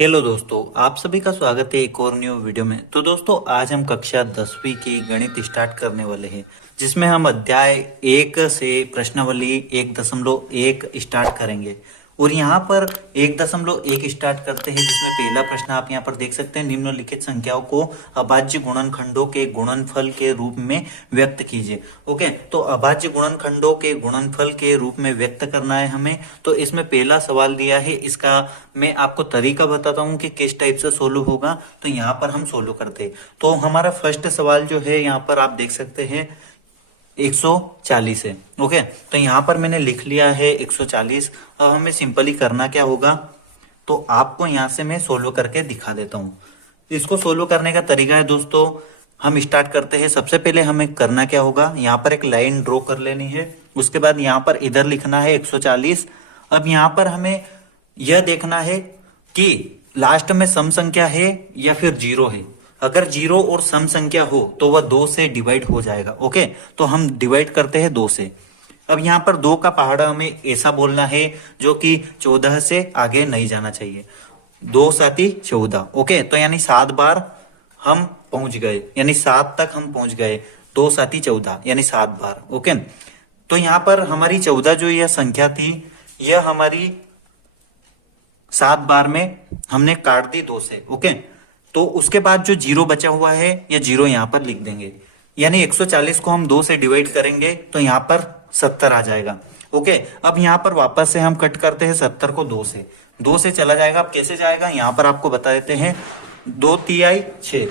Hello दोस्तों, आप सभी का स्वागत है एक और न्यू वीडियो में। तो दोस्तों, आज हम कक्षा 10वीं की गणित स्टार्ट करने वाले हैं, जिसमें हम अध्याय 1 से प्रश्नावली 1.1 स्टार्ट करेंगे। और यहाँ पर 1.1 स्टार्ट करते हैं, जिसमें पहला प्रश्न आप यहाँ पर देख सकते हैं। निम्नलिखित संख्याओं को अभाज्य गुणनखंडों के गुणनफल के रूप में व्यक्त कीजिए। ओके, तो अभाज्य गुणनखंडों के गुणनफल के रूप में व्यक्त करना है हमें। तो इसमें पहला सवाल दिया है, इसका मैं आपको तरीका बताता हूँ कि किस टाइप से सोल्व होगा। तो यहाँ पर हम सोल्व करते हैं। तो हमारा फर्स्ट सवाल जो है, यहाँ पर आप देख सकते हैं 140 है। ओके, तो यहाँ पर मैंने लिख लिया है 140। अब हमें सिंपली करना क्या होगा, तो आपको यहाँ से मैं सोल्व करके दिखा देता हूँ। इसको सोल्व करने का तरीका है दोस्तों, हम स्टार्ट करते हैं। सबसे पहले हमें करना क्या होगा, यहाँ पर एक लाइन ड्रॉ कर लेनी है। उसके बाद यहाँ पर इधर लिखना है 140। अब यहाँ पर हमें यह देखना है कि लास्ट में सम संख्या है या फिर जीरो है। अगर जीरो और सम संख्या हो तो वह 2 से डिवाइड हो जाएगा। ओके, तो हम डिवाइड करते हैं 2 से। अब यहाँ पर 2 का पहाड़ा हमें ऐसा बोलना है जो कि 14 से आगे नहीं जाना चाहिए। 2 साती 14। ओके, तो यानी 7 बार हम पहुंच गए, यानी 7 तक हम पहुंच गए। 2 साती 14 यानी 7 बार। ओके, तो यहाँ पर हमारी 14 जो यह संख्या थी, यह हमारी 7 बार में हमने काट दी 2 से। ओके, तो उसके बाद जो जीरो बचा हुआ है, ये जीरो यहाँ पर लिख देंगे। यानी 140 को हम 2 से डिवाइड करेंगे तो यहाँ पर 70 आ जाएगा। ओके, अब यहाँ पर वापस से हम कट करते हैं 70 को 2 से। 2 से चला जाएगा। अब कैसे जाएगा, यहाँ पर आपको बता देते हैं। 2 तिहाई 6।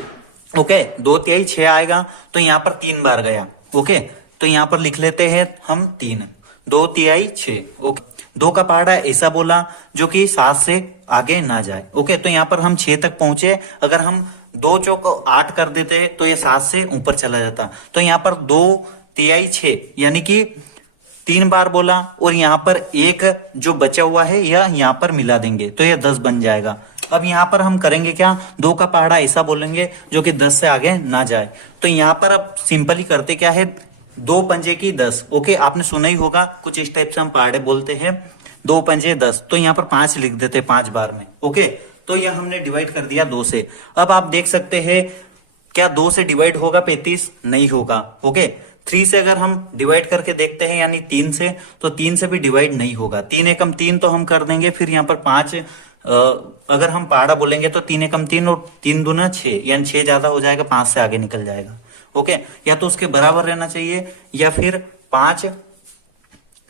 ओके, 2 तिहाई 6 आएगा, तो यहाँ पर 3 बार गया। ओके, तो यहाँ पर लिख लेते हैं हम 3। 2 तिहाई 6। ओके, 2 का पहाड़ा ऐसा बोला जो कि 7 से आगे ना जाए। ओके, तो यहाँ पर हम 6 तक पहुंचे। अगर हम 2 चौक 8 कर देते तो ये 7 से ऊपर चला जाता। तो यहाँ पर 2 तिहाई 6 यानी कि 3 बार बोला, और यहाँ पर एक जो बचा हुआ है यह यहाँ पर मिला देंगे तो यह 10 बन जाएगा। अब यहाँ पर हम करेंगे क्या, 2 का पहाड़ा ऐसा बोलेंगे जो कि 10 से आगे ना जाए। तो यहाँ पर अब सिंपली करते क्या है, 2 पंजे की 10। ओके, आपने सुना ही होगा, कुछ इस टाइप से हम पहाड़े बोलते हैं। 2 पंजे 10, तो यहाँ पर 5 लिख देते 5 बार में। ओके, तो यह हमने डिवाइड कर दिया 2 से। अब आप देख सकते हैं, क्या 2 से डिवाइड होगा 35? नहीं होगा। ओके, 3 से अगर हम डिवाइड करके देखते हैं, यानी 3 से, तो 3 से भी डिवाइड नहीं होगा। 3 एकम 3 तो हम कर देंगे। फिर यहाँ पर 5, अगर हम पहाड़ा बोलेंगे तो 3 एकम 3 और 3 दूना 6, यानी 6 ज्यादा हो जाएगा, 5 से आगे निकल जाएगा। ओके, या तो उसके बराबर रहना चाहिए या फिर 5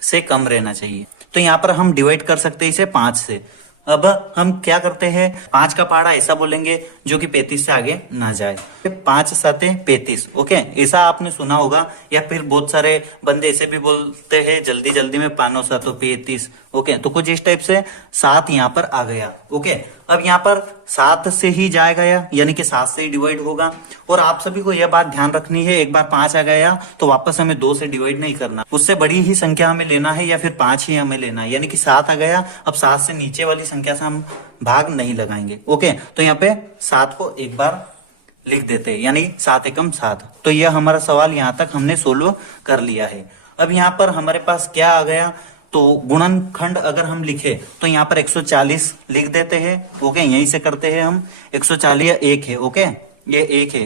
से कम रहना चाहिए। तो यहाँ पर हम डिवाइड कर सकते हैं इसे 5 से। अब हम क्या करते हैं, 5 का पहाड़ा ऐसा बोलेंगे जो कि 35 से आगे ना जाए। 5 साते 35। ओके, ऐसा आपने सुना होगा, या फिर बहुत सारे बंदे ऐसे भी बोलते हैं जल्दी जल्दी में, 5 सातों 35। ओके, तो कुछ इस टाइप से 7 यहाँ पर आ गया। ओके, अब यहाँ पर 7 से ही जाएगा, यानी कि 7 से ही डिवाइड होगा। और आप सभी को यह बात ध्यान रखनी है, एक बार 5 आ गया तो वापस हमें 2 से डिवाइड नहीं करना, उससे बड़ी ही संख्या हमें लेना है, या फिर 5 ही हमें लेना है। यानी कि 7 आ गया, अब 7 से नीचे वाली संख्या से हम भाग नहीं लगाएंगे। ओके, तो यहाँ पे 7 को एक बार लिख देते हैं, यानी 7 एकम 7। तो यह हमारा सवाल यहाँ तक हमने सोल्व कर लिया है। अब यहाँ पर हमारे पास क्या आ गया, तो गुणनखंड अगर हम लिखे तो यहाँ पर 140 लिख देते हैं। ओके, यहीं से करते हैं हम। 140 1 है। ओके, ये 1 है,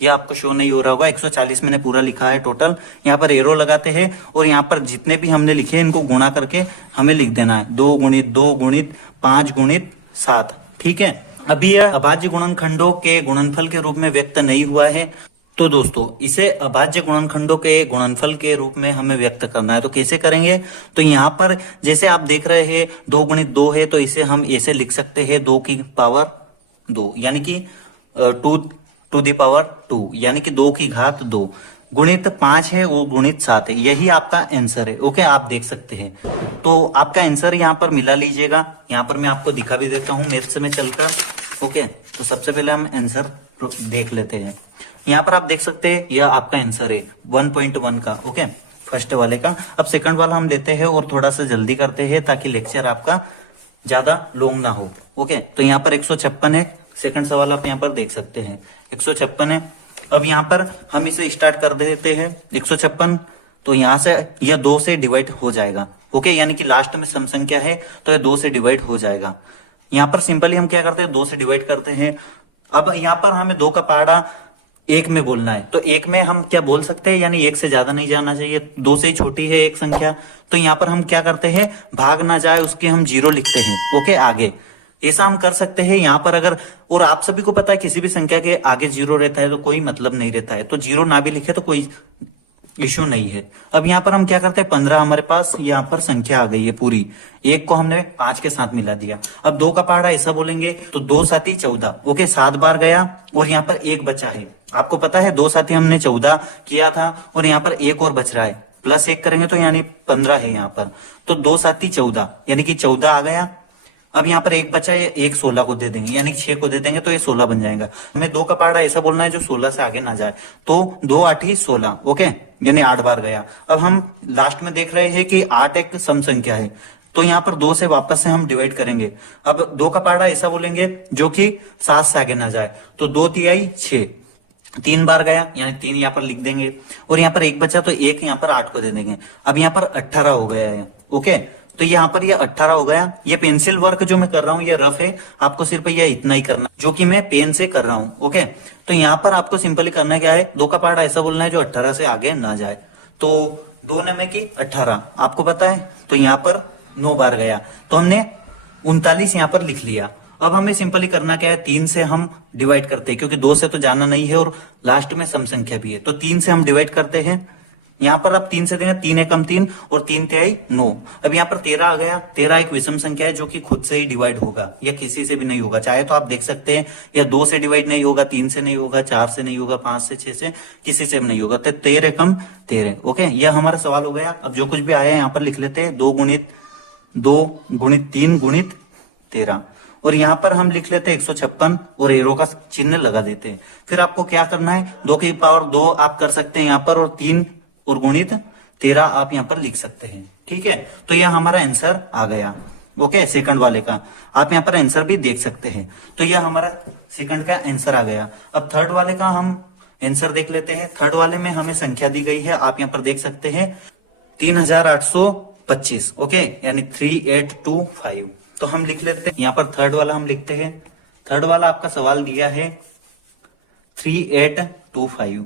ये आपको शो नहीं हो रहा होगा। 140 मैंने पूरा लिखा है टोटल। यहाँ पर एरो लगाते हैं, और यहाँ पर जितने भी हमने लिखे हैं इनको गुणा करके हमें लिख देना है। 2 गुणित 2 गुणित 5 गुणित 7। ठीक है, अभी यह अभाज्य गुणनखंडों के गुणनफल के रूप में व्यक्त नहीं हुआ है। तो दोस्तों, इसे अभाज्य गुणनखंडों के गुणनफल के रूप में हमें व्यक्त करना है। तो कैसे करेंगे, तो यहाँ पर जैसे आप देख रहे हैं 2 गुणित 2 है, तो इसे हम ऐसे लिख सकते हैं 2 की पावर 2, यानी कि 2 टू दी पावर 2, यानी कि 2 की घात 2, गुणित 5 है वो गुणित 7 है। यही आपका आंसर है। ओके, आप देख सकते हैं। तो आपका आंसर यहाँ पर मिला लीजिएगा। यहाँ पर मैं आपको दिखा भी देता हूँ मैथ्स में चलकर। ओके, तो सबसे पहले हम आंसर देख लेते हैं। यहाँ पर आप देख सकते हैं यह आपका आंसर है 1.1 का। ओके, फर्स्ट वाले का। अब सेकंड वाला हम लेते हैं और थोड़ा सा जल्दी करते हैं ताकि लेक्चर आपका ज्यादा लॉन्ग ना हो। ओके, तो यहाँ पर 156 है। सेकंड सवाल आप यहाँ पर देख सकते हैं 156 है। अब यहाँ पर हम इसे स्टार्ट कर देते हैं 156। तो यहाँ से यह 2 से डिवाइड हो जाएगा। ओके, यानी कि लास्ट में सम संख्या है तो यह 2 से डिवाइड हो जाएगा। यहाँ पर सिंपली हम क्या करते हैं, 2 से डिवाइड करते हैं। अब यहाँ पर हमें 2 का पहाड़ा 1 में बोलना है, तो 1 में हम क्या बोल सकते हैं, यानी 1 से ज्यादा नहीं जाना चाहिए, 2 से ही छोटी है एक संख्या। तो यहाँ पर हम क्या करते हैं, भाग ना जाए उसके हम 0 लिखते हैं। ओके, आगे ऐसा हम कर सकते हैं यहाँ पर अगर, और आप सभी को पता है किसी भी संख्या के आगे 0 रहता है तो कोई मतलब नहीं रहता है, तो 0 ना भी लिखे तो कोई इश्यू नहीं है। अब यहाँ पर हम क्या करते हैं, 15 हमारे पास यहाँ पर संख्या आ गई है पूरी, 1 को हमने 5 के साथ मिला दिया। अब 2 का पहाड़ा ऐसा बोलेंगे तो 2 साथी 14। ओके, 7 बार गया और यहाँ पर 1 बचा है। आपको पता है 2 साथी हमने 14 किया था और यहाँ पर 1 और बच रहा है, प्लस 1 करेंगे तो यानी 15 है यहाँ पर। तो 2 साथी 14 यानी कि 14 आ गया। अब यहाँ पर 1 बचा है, 1 16 को दे देंगे यानी 6 को दे देंगे तो ये 16 बन जाएगा। हमें 2 का पहाड़ा ऐसा बोलना है जो 16 से आगे ना जाए, तो 2 8 ही 16। ओके, यानी 8 बार गया। अब हम लास्ट में देख रहे हैं कि 8 एक सम संख्या है, तो यहाँ पर 2 से वापस से हम डिवाइड करेंगे। अब 2 का पहाड़ा ऐसा बोलेंगे जो कि 7 से आगे ना जाए, तो 2 तिहाई 6, 3 बार गया यानी 3 यहाँ पर लिख देंगे और यहाँ पर 1 बचा तो 1 यहाँ पर 8 को दे देंगे। अब यहाँ पर 18 हो गया है। ओके, तो यहाँ पर ये 18 हो गया। ये पेंसिल वर्क जो मैं कर रहा हूँ ये रफ है, आपको सिर्फ ये इतना ही करना जो कि मैं पेन से कर रहा हूँ। ओके, तो यहाँ पर आपको सिंपली करना क्या है, 2 का पहाड़ा ऐसा बोलना है जो 18 से आगे ना जाए। तो 2 ने में की 18 आपको पता है, तो यहाँ पर 9 बार गया तो हमने 39 यहाँ पर लिख लिया। अब हमें सिंपली करना क्या है, 3 से हम डिवाइड करते हैं क्योंकि 2 से तो जाना नहीं है और लास्ट में सम संख्या भी है, तो 3 से हम डिवाइड करते हैं। यहाँ पर अब 3 से देंगे, 3 एकम 3 और 3 तिहाई 9। अब यहाँ पर 13 आ गया। 13 एक विषम संख्या है जो कि खुद से ही डिवाइड होगा, या किसी से भी नहीं होगा। चाहे तो आप देख सकते हैं या 2 से डिवाइड नहीं होगा, 3 से नहीं होगा, 4 से नहीं होगा, 5 से, 6 से, किसी से भी नहीं होगा। तो 13 एकम 13। ओके, यह हमारा सवाल हो गया। अब जो कुछ भी आया है यहाँ पर लिख लेते हैं, 2 गुणित 3 गुणित 13 और यहाँ पर हम लिख लेते हैं 156 और एरो का चिन्ह लगा देते हैं। फिर आपको क्या करना है, 2 की पावर 2 आप कर सकते हैं यहाँ पर और 3 और गुणित 13 आप यहाँ पर लिख सकते हैं। ठीक है, तो यह हमारा आंसर आ गया। ओके, सेकंड वाले का आप यहाँ पर आंसर भी देख सकते हैं। तो यह हमारा सेकंड का आंसर आ गया। अब थर्ड वाले का हम आंसर देख लेते हैं। थर्ड वाले में हमें संख्या दी गई है, आप यहाँ पर देख सकते हैं 3825। ओके, यानी 3825। तो हम लिख लेते हैं यहाँ पर थर्ड वाला हम लिखते हैं। थर्ड वाला आपका सवाल दिया है 3825।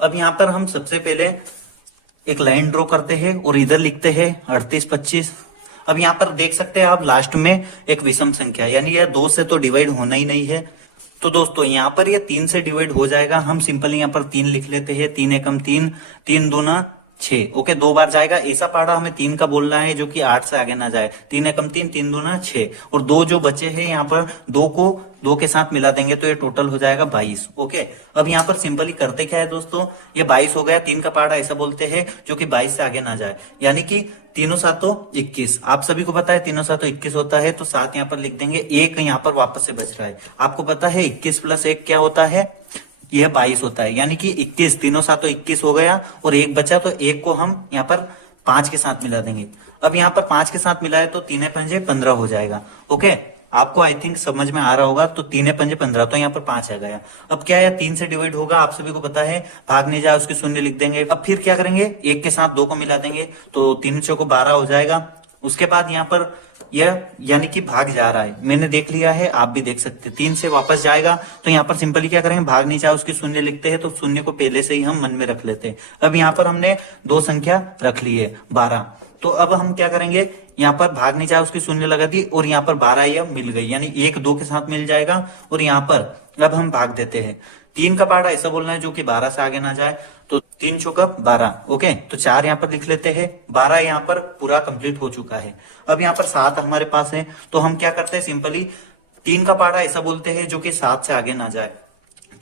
अब यहाँ पर हम सबसे पहले एक लाइन ड्रॉ करते हैं और इधर लिखते हैं 3825। अब यहाँ पर देख सकते हैं आप लास्ट में एक विषम संख्या, यानी यह 2 से तो डिवाइड होना ही नहीं है। तो दोस्तों यहाँ पर यह 3 से डिवाइड हो जाएगा। हम सिंपली यहाँ पर 3 लिख लेते हैं, 3 एकम 3, 3 दूना 6। ओके, 2 बार जाएगा। ऐसा पहाड़ा हमें 3 का बोलना है जो कि 8 से आगे ना जाए। 3 एकम 3, 3 दूना 6 और 2 जो बचे हैं यहाँ पर 2 को 2 के साथ मिला देंगे तो ये टोटल हो जाएगा 22। ओके, अब यहाँ पर सिंपली करते क्या है दोस्तों, ये 22 हो गया। 3 का पहाड़ा ऐसा बोलते हैं जो कि 22 से आगे ना जाए, यानी कि 3 7 21। आप सभी को पता है 3 7 21 होता है, तो 7 यहाँ पर लिख देंगे। 1 यहाँ पर वापस से बच रहा है। आपको पता है 21 प्लस 1 क्या होता है, यह 22 होता है, यानी कि 21, 3 7 21 हो गया और 1 बचा तो 1 को हम यहाँ पर 5 के साथ मिला देंगे। अब यहाँ पर 5 के साथ मिलाए तो 3 5 15 हो जाएगा। ओके, आपको आई थिंक समझ में आ रहा होगा। तो 3 5 15, तो यहाँ पर 5 आ गया। अब क्या है, 3 से डिवाइड होगा, आप सभी को पता है, भाग नहीं जाए उसके शून्य लिख देंगे। अब फिर क्या करेंगे, 1 के साथ 2 को मिला देंगे तो 3 चौको 12 हो जाएगा। उसके बाद यहाँ पर यह यानी कि भाग जा रहा है, मैंने देख लिया है, आप भी देख सकते हैं। 3 से वापस जाएगा तो यहाँ पर सिंपली क्या करेंगे, भाग नहीं चाहे उसकी शून्य लिखते हैं, तो शून्य को पहले से ही हम मन में रख लेते हैं। अब यहाँ पर हमने 2 संख्या रख ली है 12, तो अब हम क्या करेंगे, यहाँ पर भाग नहीं चाहे उसकी शून्य लगा दी और यहाँ पर 12 यह मिल गई, यानी 1 2 के साथ मिल जाएगा और यहाँ पर अब हम भाग देते हैं। 3 का पहाड़ा ऐसा बोलना है जो कि 12 से आगे ना जाए, तो 3 चौका 12। ओके, तो 4 यहाँ पर लिख लेते हैं। 12 यहाँ पर पूरा कंप्लीट हो चुका है। अब यहाँ पर 7 हमारे पास है, तो हम क्या करते हैं, सिंपली 3 का पहाड़ा ऐसा बोलते हैं जो कि 7 से आगे ना जाए।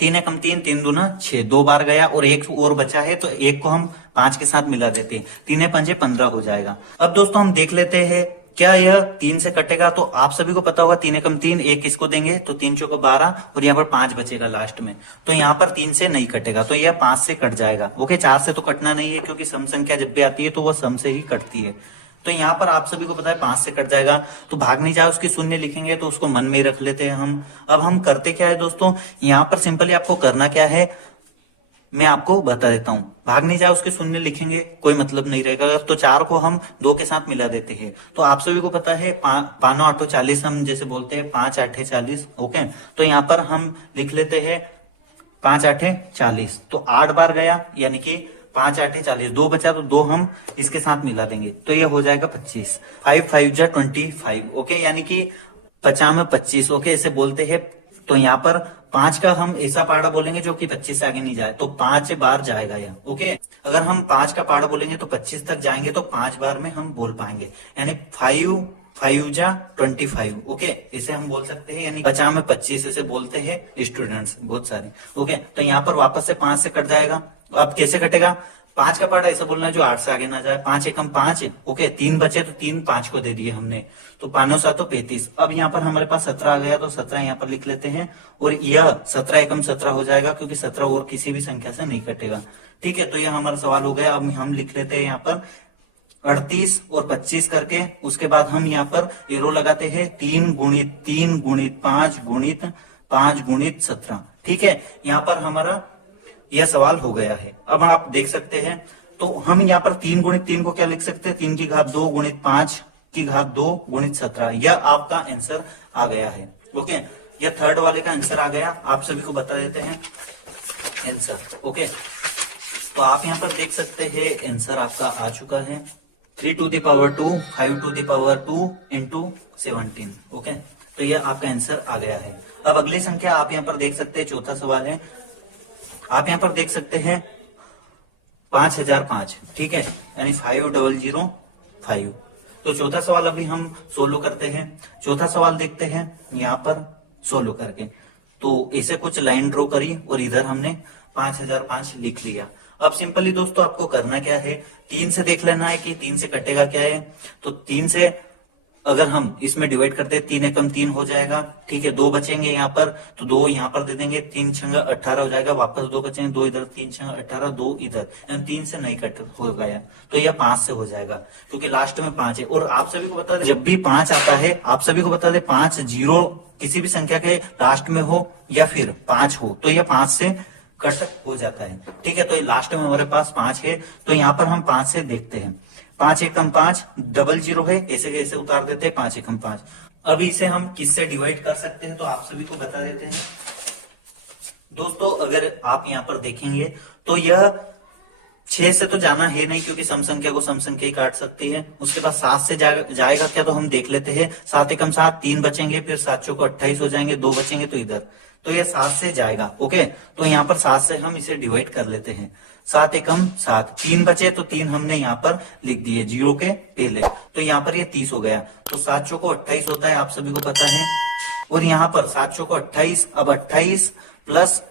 3 एकम 3, 3 दूना 6, 2 बार गया और 1 और बचा है तो 1 को हम 5 के साथ मिला देते हैं। 3 5 15 हो जाएगा। अब दोस्तों हम देख लेते हैं क्या यह 3 से कटेगा, तो आप सभी को पता होगा 3 एकम 3, 1 इसको देंगे तो 3 चौको 12 और यहाँ पर 5 बचेगा लास्ट में, तो यहाँ पर 3 से नहीं कटेगा, तो यह 5 से कट जाएगा। ओके, 4 से तो कटना नहीं है क्योंकि सम संख्या जब भी आती है तो वह सम से ही कटती है। तो यहाँ पर आप सभी को पता है 5 से कट जाएगा, तो भाग नहीं जाए उसकी शून्य लिखेंगे तो उसको मन में ही रख लेते हैं हम। अब हम करते क्या है दोस्तों, यहाँ पर सिंपली आपको करना क्या है, मैं आपको बता देता हूँ। भाग नहीं जाए उसके शून्य लिखेंगे कोई मतलब नहीं रहेगा। अगर तो 4 को हम 2 के साथ मिला देते हैं तो आप सभी को पता है पानो आठो 40 हम जैसे बोलते हैं 5 आठे 40। ओके, तो यहाँ पर हम लिख लेते हैं 5 आठे 40, तो 8 बार गया यानी कि 5 आठे 40, 2 बचा तो 2 हम इसके साथ मिला देंगे तो ये हो जाएगा 25। 5 5 जा 25। ओके, यानी कि 50 में 25। ओके, इसे बोलते हैं। तो यहाँ पर 5 का हम ऐसा पाड़ा बोलेंगे जो कि 25 से आगे नहीं जाए, तो 5 बार जाएगा यह। ओके, अगर हम 5 का पाड़ा बोलेंगे तो 25 तक जाएंगे तो 5 बार में हम बोल पाएंगे, यानी 5 5 जा 25। ओके, इसे हम बोल सकते हैं, यानी 50 में 25 इसे बोलते हैं स्टूडेंट्स बहुत सारे। ओके, तो यहाँ पर वापस से 5 से कट जाएगा। अब कैसे कटेगा? 5 का पार्ट ऐसा बोलना है जो 8 से आगे ना जाए। 5 एकम 5। ओके, 3 बचे तो 3 5 को दे दिए हमने, तो 5 7 35। अब यहाँ पर हमारे पास 17 आ गया तो 17 यहाँ पर लिख लेते हैं, और यह 17 एकम 17 हो जाएगा क्योंकि 17 और किसी भी संख्या से नहीं कटेगा। ठीक है, तो यह हमारा सवाल हो गया। अब हम लिख लेते हैं यहाँ पर 38 और 25 करके। उसके बाद हम यहाँ पर एरो लगाते हैं 3 गुणित 3 गुणित 5 गुणित 5 गुणित 17। ठीक है, यहाँ पर हमारा यह सवाल हो गया है। अब आप देख सकते हैं, तो हम यहाँ पर 3 गुणित 3 को क्या लिख सकते हैं? 3 की घात 2 गुणित 5 की घात 2 गुणित 17। यह आपका आंसर आ गया है। ओके, यह थर्ड वाले का आंसर आ गया। आप सभी को बता देते हैं आंसर। ओके, तो आप यहाँ पर देख सकते हैं आंसर आपका आ चुका है 3 to the power 2 5 to the power 2 into 17। Okay, तो यह आपका आंसर आ गया है। अब अगली संख्या आप यहाँ पर देख सकते हैं, चौथा सवाल है। आप यहाँ पर देख सकते हैं 5005। ठीक है, यानी 5005। तो चौथा सवाल अभी हम सोल्व करते हैं। चौथा सवाल देखते हैं यहाँ पर सोल्व करके। तो इसे कुछ लाइन ड्रॉ करी और इधर हमने 5005 लिख लिया। अब सिंपली दोस्तों आपको करना क्या है, 3 से देख लेना है कि 3 से कटेगा क्या है। तो 3 से अगर हम इसमें डिवाइड करते हैं 3 एकम 3 हो जाएगा। ठीक है, 2 बचेंगे यहाँ पर, तो 2 यहाँ पर दे देंगे, 3 छंगा 18 हो जाएगा। वापस 2 बचेंगे, 2 इधर, 3 छंगा 18, 2 इधर, 3 से नहीं कट हो गया तो यह 5 से हो जाएगा क्योंकि लास्ट में 5 है। और आप सभी को बता दें, जब भी 5 आता है, आप सभी को बता दें 5 जीरो किसी भी संख्या के लास्ट में हो या फिर 5 हो तो यह 5 से कट हो जाता है। ठीक है, तो लास्ट में हमारे पास 5 है, तो यहाँ पर हम 5 से देखते हैं। 5 एकम 5 डबल जीरो है, ऐसे कैसे उतार देते हैं 5 एकम 5। अब इसे हम किससे डिवाइड कर सकते हैं तो आप सभी को बता देते हैं दोस्तों। अगर आप यहाँ पर देखेंगे तो यह 6 से तो जाना है नहीं क्योंकि सम संख्या को सम संख्या ही काट सकती है। उसके बाद 7 से जाएगा क्या, तो हम देख लेते हैं। 7 एकम 7 3 बचेंगे, फिर 7 चौको 28 हो जाएंगे, 2 बचेंगे तो इधर, तो ये 7 से जाएगा। ओके, तो यहाँ पर 7 से हम इसे डिवाइड कर लेते हैं। 7 एकम 7, 3 बचे तो 3 हमने यहाँ पर लिख दिए जीरो के पहले, तो यहाँ पर ये 30 हो गया। तो 7 चौको 28 होता है, आप सभी को पता है। और यहाँ पर 7 चौको 28, अब 28 प्लस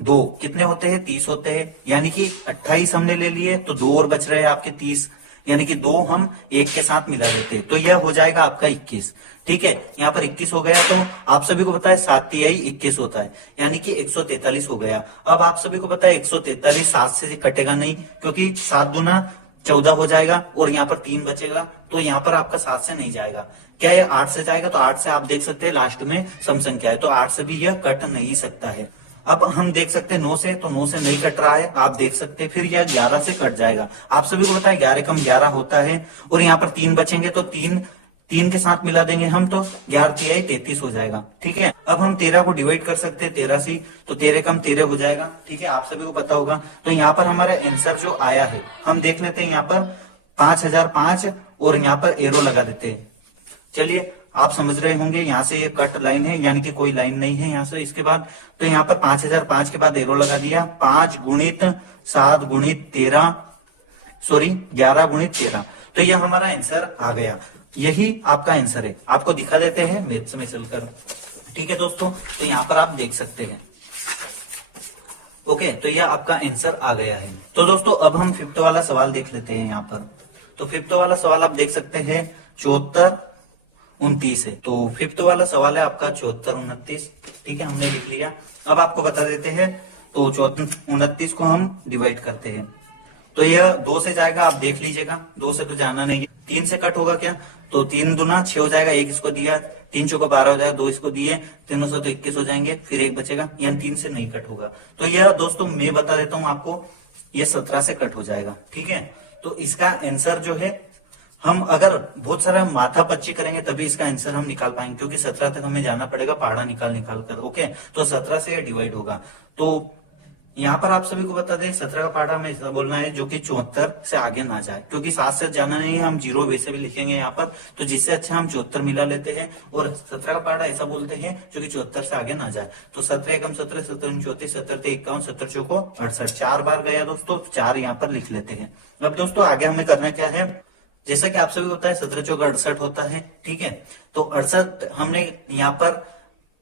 2 कितने होते हैं? 30 होते हैं, यानी कि 28 हमने ले लिए तो 2 और बच रहे हैं आपके 30, यानी कि 2 हम 1 के साथ मिला देते हैं तो यह हो जाएगा आपका 21। ठीक है, यहाँ पर 21 हो गया। तो आप सभी को पता है 7 तिहाई 21 होता है, यानी कि 143 हो गया। अब आप सभी को पता है 143 7 से कटेगा नहीं क्योंकि 7 दूना 14 हो जाएगा और यहाँ पर 3 बचेगा, तो यहाँ पर आपका 7 से नहीं जाएगा। क्या ये 8 से जाएगा? तो 8 से आप देख सकते हैं लास्ट में सम संख्या है, तो 8 से भी यह कट नहीं सकता है। अब हम देख सकते हैं 9 से, तो 9 से नहीं कट रहा है, आप देख सकते हैं। फिर यह 11 से कट जाएगा, आप सभी को पता है 11 कम 11 होता है। और यहाँ पर 3 बचेंगे तो 3 के साथ मिला देंगे हम, तो 11 तिहाई 33 हो जाएगा। ठीक है, अब हम 13 को डिवाइड कर सकते हैं 13 से, तो 13 कम 13 हो जाएगा। ठीक है, आप सभी को पता होगा। तो यहाँ पर हमारा आंसर जो आया है हम देख लेते हैं, यहाँ पर 5005 और यहाँ पर एरो लगा देते हैं। चलिए, आप समझ रहे होंगे यहाँ से ये कट लाइन है, यानी कि कोई लाइन नहीं है यहाँ से इसके बाद। तो यहाँ पर 5005 के बाद एरो लगा दिया, 5 गुणित 7 गुणित 13, सॉरी 11 गुणित 13, तो यह हमारा आंसर आ गया। यही आपका आंसर है, आपको दिखा देते हैं मैथ्स में चलकर। ठीक है दोस्तों, तो यहाँ पर आप देख सकते हैं। ओके, तो यह आपका आंसर आ गया है। तो दोस्तों अब हम 5th वाला सवाल देख लेते हैं यहाँ पर। तो 5th वाला सवाल आप देख सकते हैं 74 29 है। तो 5th वाला सवाल है आपका 74 29। ठीक है, हमने लिख लिया। अब आपको बता देते हैं, तो 29 को हम डिवाइड करते हैं तो यह 2 से जाएगा, आप देख लीजिएगा। 2 से तो जाना नहीं है। 3 से कट होगा क्या, तो 3 दूना 6 हो जाएगा, 1 इसको दिया, 3 चौका 12 हो जाएगा, 2 इसको दिए, तीनों से तो 21 हो जाएंगे, फिर 1 बचेगा, यानी 3 से नहीं कट होगा। तो यह दोस्तों मैं बता देता हूं आपको, ये 17 से कट हो जाएगा। ठीक है, तो इसका आंसर जो है, हम अगर बहुत सारा माथा पच्ची करेंगे तभी इसका आंसर हम निकाल पाएंगे, क्योंकि 17 तक हमें जाना पड़ेगा पहाड़ा निकाल निकाल कर। ओके, तो 17 से डिवाइड होगा। तो यहाँ पर आप सभी को बता दें, 17 का पहाड़ा हमें ऐसा बोलना है जो कि 74 से आगे ना जाए, क्योंकि 7 से जाना नहीं है, हम 0 वैसे भी लिखेंगे यहाँ पर, तो जिससे अच्छा हम 74 मिला लेते हैं, और 17 का पहाड़ा ऐसा बोलते हैं जो कि 74 से आगे ना जाए। तो 17 एकम 17, 17 34, 17 51, 17 चौको 68, 4 बार गया दोस्तों, 4 यहाँ पर लिख लेते हैं। अब दोस्तों आगे हमें करना क्या है, जैसा कि आप सभी को पता है 17 चौका 68 होता है। ठीक है, तो 68 हमने यहाँ पर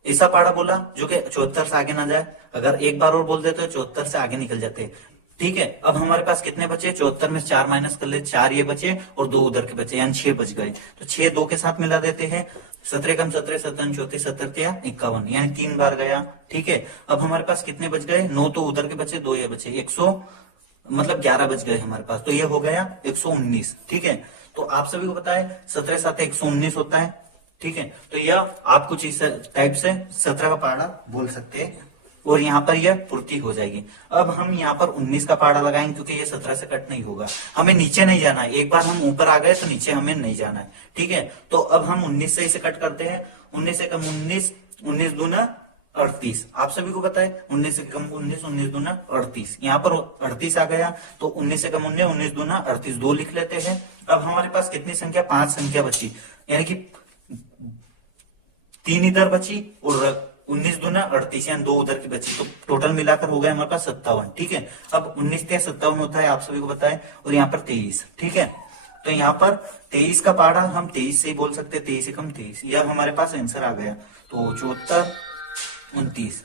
ऐसा पहाड़ा बोला जो कि 74 से आगे ना जाए, अगर एक बार और बोल देते तो 74 से आगे निकल जाते हैं। ठीक है, अब हमारे पास कितने बचे, 74 में 4 माइनस कर ले, 4 ये बचे और 2 उधर के बचे, यानी 6 बच गए। तो 6 2 के साथ मिला देते हैं, 17 कम 17, 17 34, 17 51, यानी 3 बार गया। ठीक है, अब हमारे पास कितने बच गए, 9 तो उधर के बचे, 2 ये बचे, 100 मतलब 11 बच गए हमारे पास, तो ये हो गया 119। ठीक है, तो आप सभी को पता है 17 7 119 होता है। ठीक है, तो यह आप कुछ इस टाइप से 17 का पहाड़ा बोल सकते हैं, और यहाँ पर यह पूर्ति हो जाएगी। अब हम यहाँ पर 19 का पहाड़ा लगाएंगे, क्योंकि ये 17 से कट नहीं होगा, हमें नीचे नहीं जाना है, एक बार हम ऊपर आ गए तो नीचे हमें नहीं जाना है। ठीक है, तो अब हम 19 से इसे कट करते हैं, 19 से कम 19, 19 दूना 38, आप सभी को पता है 19 से कम 19, 19 दूना 38, यहाँ पर 38 आ गया, तो 19 से कम 19, 19 दूना 38, 2 लिख लेते हैं। अब हमारे पास कितनी संख्या, 5 संख्या बची, यानी कि 3 इधर बची और 19 दूना 38, यानी 2 उधर की बची, तो टोटल मिलाकर हो गया हमारे पास 57। ठीक है, अब 19 से 57 होता है, आप सभी को पता है, और यहाँ पर 23। ठीक है, तो यहाँ पर 23 का पहाड़ा हम 23 से ही बोल सकते हैं, 23 से कम 23, यह हमारे पास आंसर आ गया। तो 74 29,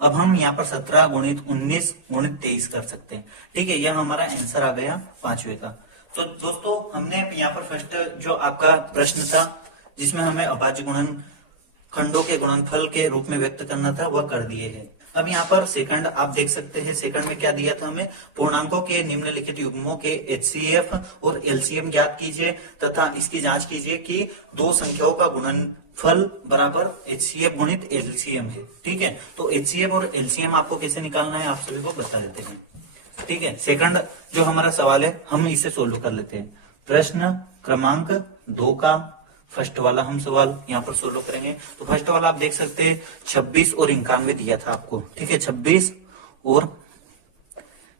अब हम यहाँ पर 17 गुणित 19 गुणित 23 कर सकते हैं। ठीक है, यह हमारा आंसर आ गया 5वें का। तो दोस्तों हमने यहाँ पर फर्स्ट जो आपका प्रश्न था, जिसमें हमें अभाज्य गुणन खंडों के गुणनफल के रूप में व्यक्त करना था, वह कर दिए हैं। अब यहाँ पर सेकंड आप देख सकते हैं, सेकंड में क्या दिया था हमें, पूर्णांकों के निम्नलिखित युग्मों के HCF और LCM ज्ञात कीजिए तथा इसकी जांच कीजिए कि दो संख्याओं का गुणनफल बराबर HCF गुणित LCM है। ठीक है, तो HCF और LCM आपको कैसे निकालना है, आप सभी को बता देते हैं। ठीक है, सेकंड जो हमारा सवाल है हम इसे सोल्व कर लेते हैं। प्रश्न क्रमांक 2 का फर्स्ट वाला हम सवाल यहाँ पर सोल्व करेंगे। तो फर्स्ट वाला आप देख सकते हैं 26 और 91 दिया था आपको। ठीक है, 26 और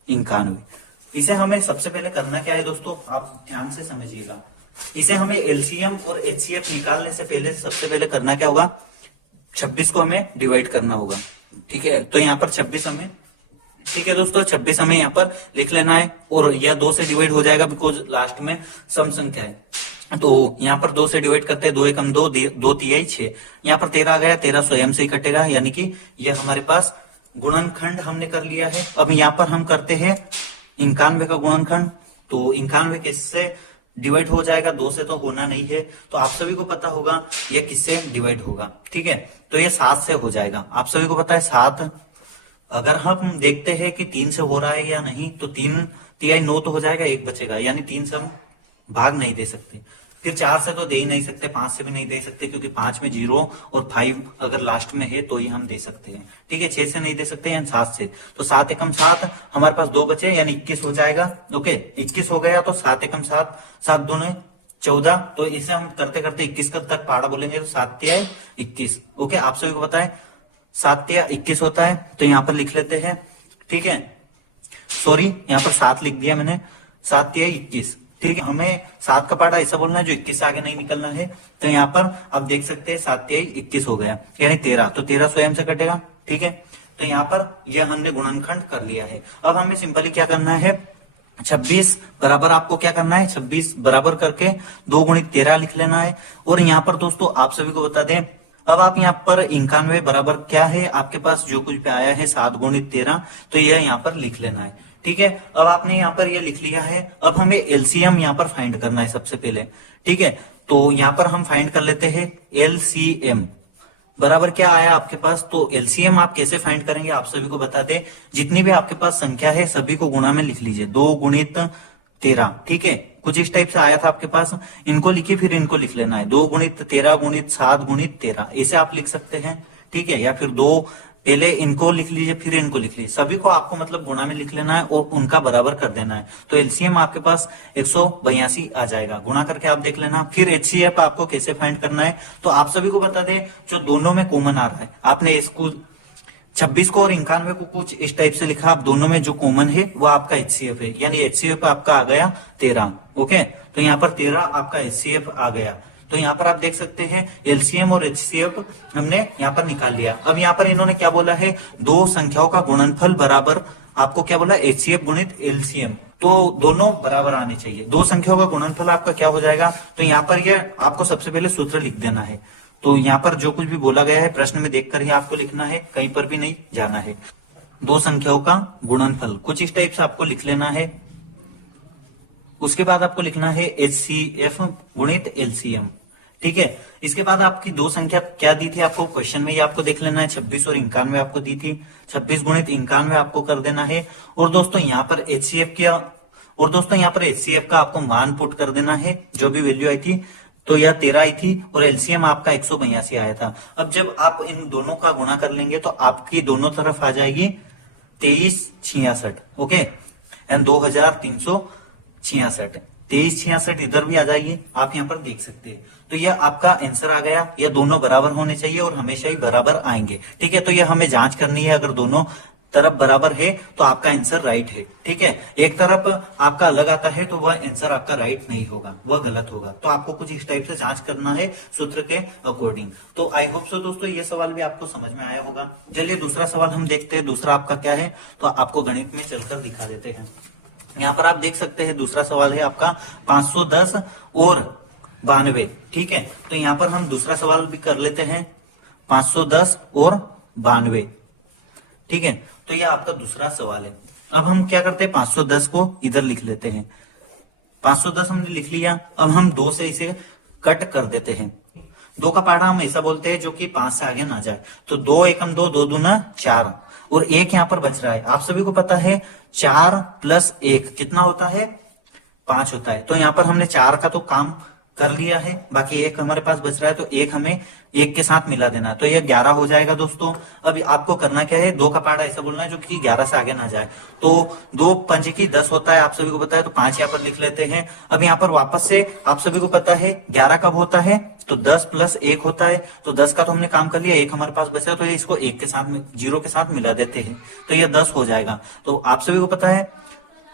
91, इसे हमें सबसे पहले करना क्या है दोस्तों, आप ध्यान से समझिएगा। इसे हमें LCM और HCF निकालने से पहले सबसे पहले करना क्या होगा, 26 को हमें डिवाइड करना होगा। ठीक है, तो यहाँ पर 26 हमें, ठीक है दोस्तों, 26 हमें यहाँ पर लिख लेना है, और यह 2 से डिवाइड हो जाएगा बिकॉज लास्ट में सम संख्या है। तो यहाँ पर 2 से डिवाइड करते हैं, 2 एकम 2, 2 तिहाई 6, यहाँ पर 13 आ गया, 13 स्वयं से ही कटेगा, यानी कि यह हमारे पास गुणनखंड हमने कर लिया है। अब यहाँ पर हम करते हैं 91 का गुणनखंड। तो 91 किससे डिवाइड हो जाएगा, 2 से तो होना नहीं है, तो आप सभी को पता होगा यह किससे डिवाइड होगा। ठीक है, तो ये 7 से हो जाएगा, आप सभी को पता है 7। अगर हम देखते हैं कि 3 से हो रहा है या नहीं, तो 3 तिहाई 9 तो हो जाएगा, 1 बचेगा, यानी 3 से हम भाग नहीं दे सकते। फिर 4 से तो दे ही नहीं सकते, 5 से भी नहीं दे सकते, क्योंकि 5 में 0 और 5 अगर लास्ट में है तो ही हम दे सकते हैं। ठीक है, 6 से नहीं दे सकते, यानी 7 से, तो 7 एकम 7, हमारे पास 2 बचे, यानी 21 हो जाएगा। ओके, 21 हो गया, तो 7 एकम 7, 7 दूने 14, तो इसे हम करते करते 21 तक पहाड़ा बोलेंगे, तो 7 तिहाई 21। ओके, आप सभी को पता है 7 तिहाई 21 होता है, तो यहाँ पर लिख लेते हैं। ठीक है, सॉरी यहाँ पर 7 लिख दिया मैंने, 7 तिहाई 21। ठीक है, हमें 7 का पहाड़ा ऐसा बोलना है जो 21 से आगे नहीं निकलना है। तो यहाँ पर आप देख सकते हैं 7 तिहाई 21 हो गया, यानी 13, तो 13 स्वयं से कटेगा। ठीक है, तो यहाँ पर यह हमने गुणनखंड कर लिया है। अब हमें सिंपली क्या करना है, 26 बराबर आपको क्या करना है, 26 बराबर करके 2 गुणित 13 लिख लेना है। और यहाँ पर दोस्तों आप सभी को बता दें, अब आप यहाँ पर 91 बराबर क्या है, आपके पास जो कुछ भी आया है 7 गुणित 13, तो यह यहाँ पर लिख लेना है। ठीक है, अब आपने यहाँ पर ये लिख लिया है। अब हमें LCM यहाँ पर फाइंड करना है सबसे पहले। ठीक है, तो यहाँ पर हम फाइंड कर लेते हैं LCM बराबर क्या आया आपके पास। तो LCM आप कैसे फाइंड करेंगे, आप सभी को बता दें, जितनी भी आपके पास संख्या है सभी को गुणा में लिख लीजिए, 2 गुणित 13। ठीक है, कुछ इस टाइप से आया था आपके पास, इनको लिखिए फिर इनको लिख लेना है। 2 गुणित 13 गुणित 7 गुणित 13, इसे आप लिख सकते हैं, ठीक है। या फिर दो, पहले इनको लिख लीजिए फिर इनको लिख लीजिए, सभी को आपको मतलब गुणा में लिख लेना है और उनका बराबर कर देना है। तो एलसीएम आपके पास 182 आ जाएगा, गुणा करके आप देख लेना। फिर एचसीएफ आपको कैसे फाइंड करना है, तो आप सभी को बता दें, जो दोनों में कॉमन आ रहा है, आपने इसको 26 को और 91 को कुछ इस टाइप से लिखा, आप दोनों में जो कॉमन है वो आपका एचसीएफ है, यानी एचसीएफ आपका आ गया 13। ओके, तो यहाँ पर 13 आपका एचसीएफ आ गया। तो यहाँ पर आप देख सकते हैं एलसीएम और एचसीएफ हमने यहाँ पर निकाल लिया। अब यहाँ पर इन्होंने क्या बोला है, दो संख्याओं का गुणनफल बराबर, आपको क्या बोला, एचसीएफ गुणित एलसीएम, तो दोनों बराबर आने चाहिए। दो संख्याओं का गुणनफल आपका क्या हो जाएगा, तो यहाँ पर ये आपको सबसे पहले सूत्र लिख देना है। तो यहाँ पर जो कुछ भी बोला गया है प्रश्न में देखकर ही आपको लिखना है, कहीं पर भी नहीं जाना है। दो संख्याओं का गुणनफल कुछ इस टाइप से आपको लिख लेना है। उसके बाद आपको लिखना है एचसीएफ गुणित एलसीएम, ठीक है। इसके बाद आपकी दो संख्या क्या दी थी आपको क्वेश्चन में, ये आपको देख लेना है, 26 और 91 आपको दी थी, 26 गुणित 91 आपको कर देना है। और दोस्तों यहाँ पर एचसीएफ का आपको मान पुट कर देना है, जो भी वैल्यू आई थी, तो यह 13 आई थी और एलसीएम आपका 182 आया था। अब जब आप इन दोनों का गुणा कर लेंगे तो आपकी दोनों तरफ आ जाएगी 2366, ओके, एंड 2366, 2366 इधर भी आ जाएगी, आप यहाँ पर देख सकते हैं। तो यह आपका आंसर आ गया, यह दोनों बराबर होने चाहिए और हमेशा ही बराबर आएंगे, ठीक है। तो यह हमें जांच करनी है, अगर दोनों तरफ बराबर है तो आपका आंसर राइट है, ठीक है। एक तरफ आपका अलग आता है तो वह आंसर आपका राइट नहीं होगा, वह गलत होगा। तो आपको कुछ इस टाइप से जांच करना है सूत्र के अकॉर्डिंग। तो आई होप सो दोस्तों ये सवाल भी आपको समझ में आया होगा। चलिए दूसरा सवाल हम देखते हैं, दूसरा आपका क्या है, तो आपको गणित में चलकर दिखा देते हैं। यहाँ पर आप देख सकते हैं दूसरा सवाल है आपका 510 और 92, ठीक है। तो यहाँ पर हम दूसरा सवाल भी कर लेते हैं, 510 और 92, ठीक है। तो यह आपका दूसरा सवाल है। अब हम क्या करते हैं, 510 को इधर लिख लेते हैं, 510 हमने लिख लिया। अब हम 2 से इसे कट कर देते हैं। 2 का पहाड़ा हम ऐसा बोलते हैं जो कि 5 से आगे ना जाए, तो 2 एकम 2, 2 दूना 4, और 1 यहाँ पर बच रहा है। आप सभी को पता है 4 + 1 कितना होता है, 5 होता है। तो यहाँ पर हमने 4 का तो काम कर लिया है, बाकी 1 हमारे पास बच रहा है, तो 1 हमें 1 के साथ मिला देना है, तो यह 11 हो जाएगा दोस्तों। अब आपको करना क्या है, 2 का पहाड़ा ऐसा बोलना है जो कि 11 से आगे ना जाए। तो 2 पंजे की 10 होता है, आप सभी को पता है, तो 5 यहाँ पर लिख लेते हैं। अब यहाँ पर वापस से आप सभी को पता है 11 कब होता है, तो 10 + 1 होता है। तो 10 का तो हमने काम कर लिया, 1 हमारे पास बचा, तो इसको 1 के साथ 0 के साथ मिला देते हैं, तो यह 10 हो जाएगा। तो आप सभी को पता है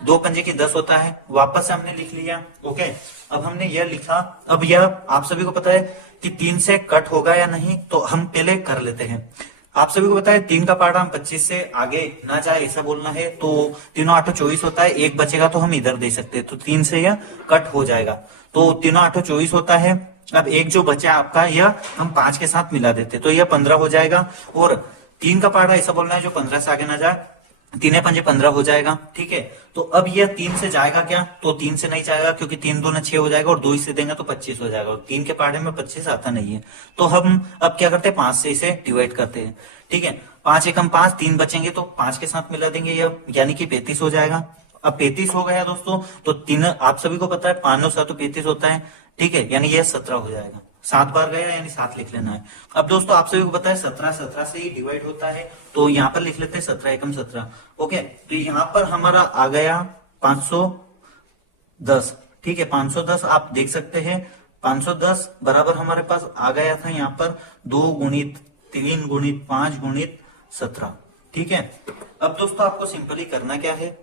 2 पंजे की 10 होता है, वापस से हमने लिख लिया, ओके। अब हमने यह लिखा, अब यह आप सभी को पता है कि 3 से कट होगा या नहीं, तो हम पहले कर लेते हैं। आप सभी को पता है 3 का पहाड़ा हम 25 से आगे ना जाए ऐसा बोलना है, तो 3 8 24 होता है, 1 बचेगा तो हम इधर दे सकते हैं, तो 3 से यह कट हो जाएगा, तो 3 8 24 होता है। अब 1 जो बचा आपका, यह हम 5 के साथ मिला देते, तो यह 15 हो जाएगा। और 3 का पहाड़ा ऐसा बोलना है जो 15 से आगे ना जाए, 3 पंजे 15 हो जाएगा, ठीक है। तो अब यह 3 से जाएगा क्या, तो 3 से नहीं जाएगा, क्योंकि 3 दूना 6 हो जाएगा, और 2 इसे देंगे तो 25 हो जाएगा, और 3 के पहाड़े में 25 आता नहीं है। तो हम अब क्या करते हैं, 5 से इसे डिवाइड करते हैं, ठीक है। 5 एकम 5, 3 बचेंगे तो 5 के साथ मिला देंगे, यानी कि 35 हो जाएगा। अब 35 हो गया दोस्तों, तो 3 आप सभी को पता है 5 9 7 35 होता है, ठीक है, यानी यह 17 हो जाएगा। 7 बार गया यानी 7 लिख लेना है। अब दोस्तों आप सभी को पता है 17 से ही डिवाइड होता है, तो यहाँ पर लिख लेते हैं 17 एकम 17, ओके। तो यहाँ पर हमारा आ गया 510, ठीक है। 510 आप देख सकते हैं, 510 बराबर हमारे पास आ गया था यहाँ पर 2 गुणित 3 गुणित 5 गुणित 17, ठीक है। अब दोस्तों आपको सिंपली करना क्या है,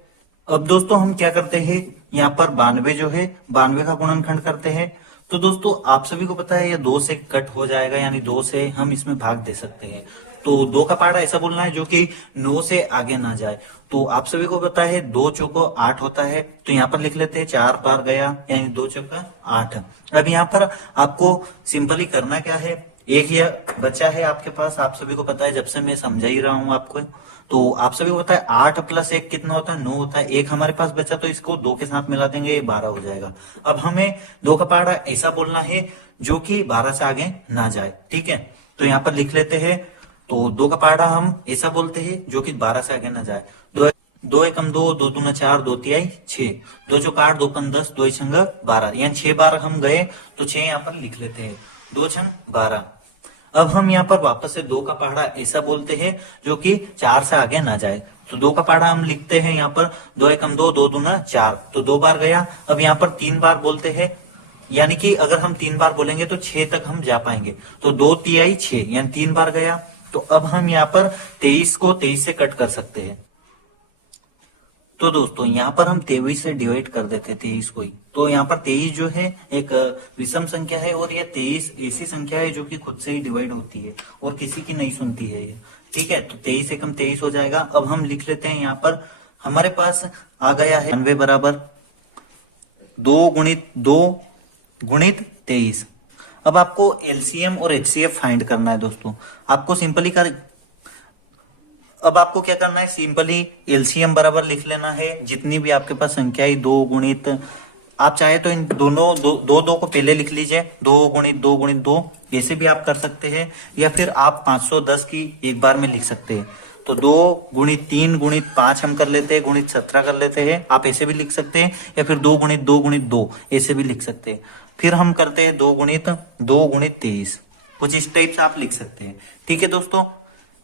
अब दोस्तों हम क्या करते हैं, यहाँ पर 92 जो है 92 का गुणनखंड करते हैं। तो दोस्तों आप सभी को पता है ये 2 से कट हो जाएगा, यानी 2 से हम इसमें भाग दे सकते हैं। तो 2 का पहाड़ा ऐसा बोलना है जो कि 9 से आगे ना जाए। तो आप सभी को पता है 2 चौको 8 होता है, तो यहाँ पर लिख लेते हैं 4 बार गया, यानी 2 चौका 8। अब यहाँ पर आपको सिंपली करना क्या है, एक यह बचा है आपके पास, आप सभी को पता है, जब से मैं समझा ही रहा हूं आपको। तो आप सभी को पता है 8 + 1 कितना होता है, 9 होता है। 1 हमारे पास बचा, तो इसको 2 के साथ मिला देंगे, ये 12 हो जाएगा। अब हमें 2 का पहाड़ा ऐसा बोलना है जो कि 12 से आगे ना जाए, ठीक है। तो यहाँ पर लिख लेते हैं, तो 2 का पहाड़ा हम ऐसा बोलते हैं जो कि 12 से आगे ना जाए। दो एकम दो, दो दूना चार, दो तिहाई छह, दो चौक आठ, दो पन 10, दो छंग 12, यानी 6 बार हम गए तो 6 यहाँ पर लिख लेते हैं, 2 छंग 12। अब हम यहाँ पर वापस से 2 का पहाड़ा ऐसा बोलते हैं जो कि 4 से आगे ना जाए, तो 2 का पहाड़ा हम लिखते हैं यहाँ पर, दो एकम दो, दो दूना चार, तो 2 बार गया। अब यहाँ पर 3 बार बोलते हैं, यानी कि अगर हम 3 बार बोलेंगे तो 6 तक हम जा पाएंगे, तो 2 तिहाई 6, यानी 3 बार गया। तो अब हम यहाँ पर 23 को 23 से कट कर सकते हैं। तो दोस्तों यहाँ पर हम 23 से डिवाइड कर देते हैं 23 को ही, तो यहाँ पर 23 जो है एक विषम संख्या है, और ये 23 ऐसी संख्या है जो कि खुद से ही डिवाइड होती है और किसी की नहीं सुनती है ये, ठीक है। तो 23 एकम 23 हो जाएगा। अब हम लिख लेते हैं यहाँ पर, हमारे पास आ गया है 92 बराबर 2 गुणित 2 गुणित 23। अब आपको एलसीएम और एचसीएफ फाइंड करना है दोस्तों। आपको सिंपली अब आपको क्या करना है, सिंपली एलसीएम बराबर लिख लेना है जितनी भी आपके पास संख्या है, 2 गुणित, आप चाहे तो इन दोनों दो को पहले लिख लीजिए, 2 गुणित 2 ऐसे भी आप कर सकते हैं, या फिर आप 510 की एक बार में लिख सकते हैं। तो 2 गुणित 3 गुणित 5 हम कर लेते हैं, गुणित 17 कर लेते हैं, आप ऐसे भी लिख सकते हैं, या फिर 2 गुणित 2 गुणित 2 ऐसे भी लिख सकते हैं। फिर हम करते हैं 2 गुणित 23, कुछ इस टाइप से आप लिख सकते हैं, ठीक है दोस्तों।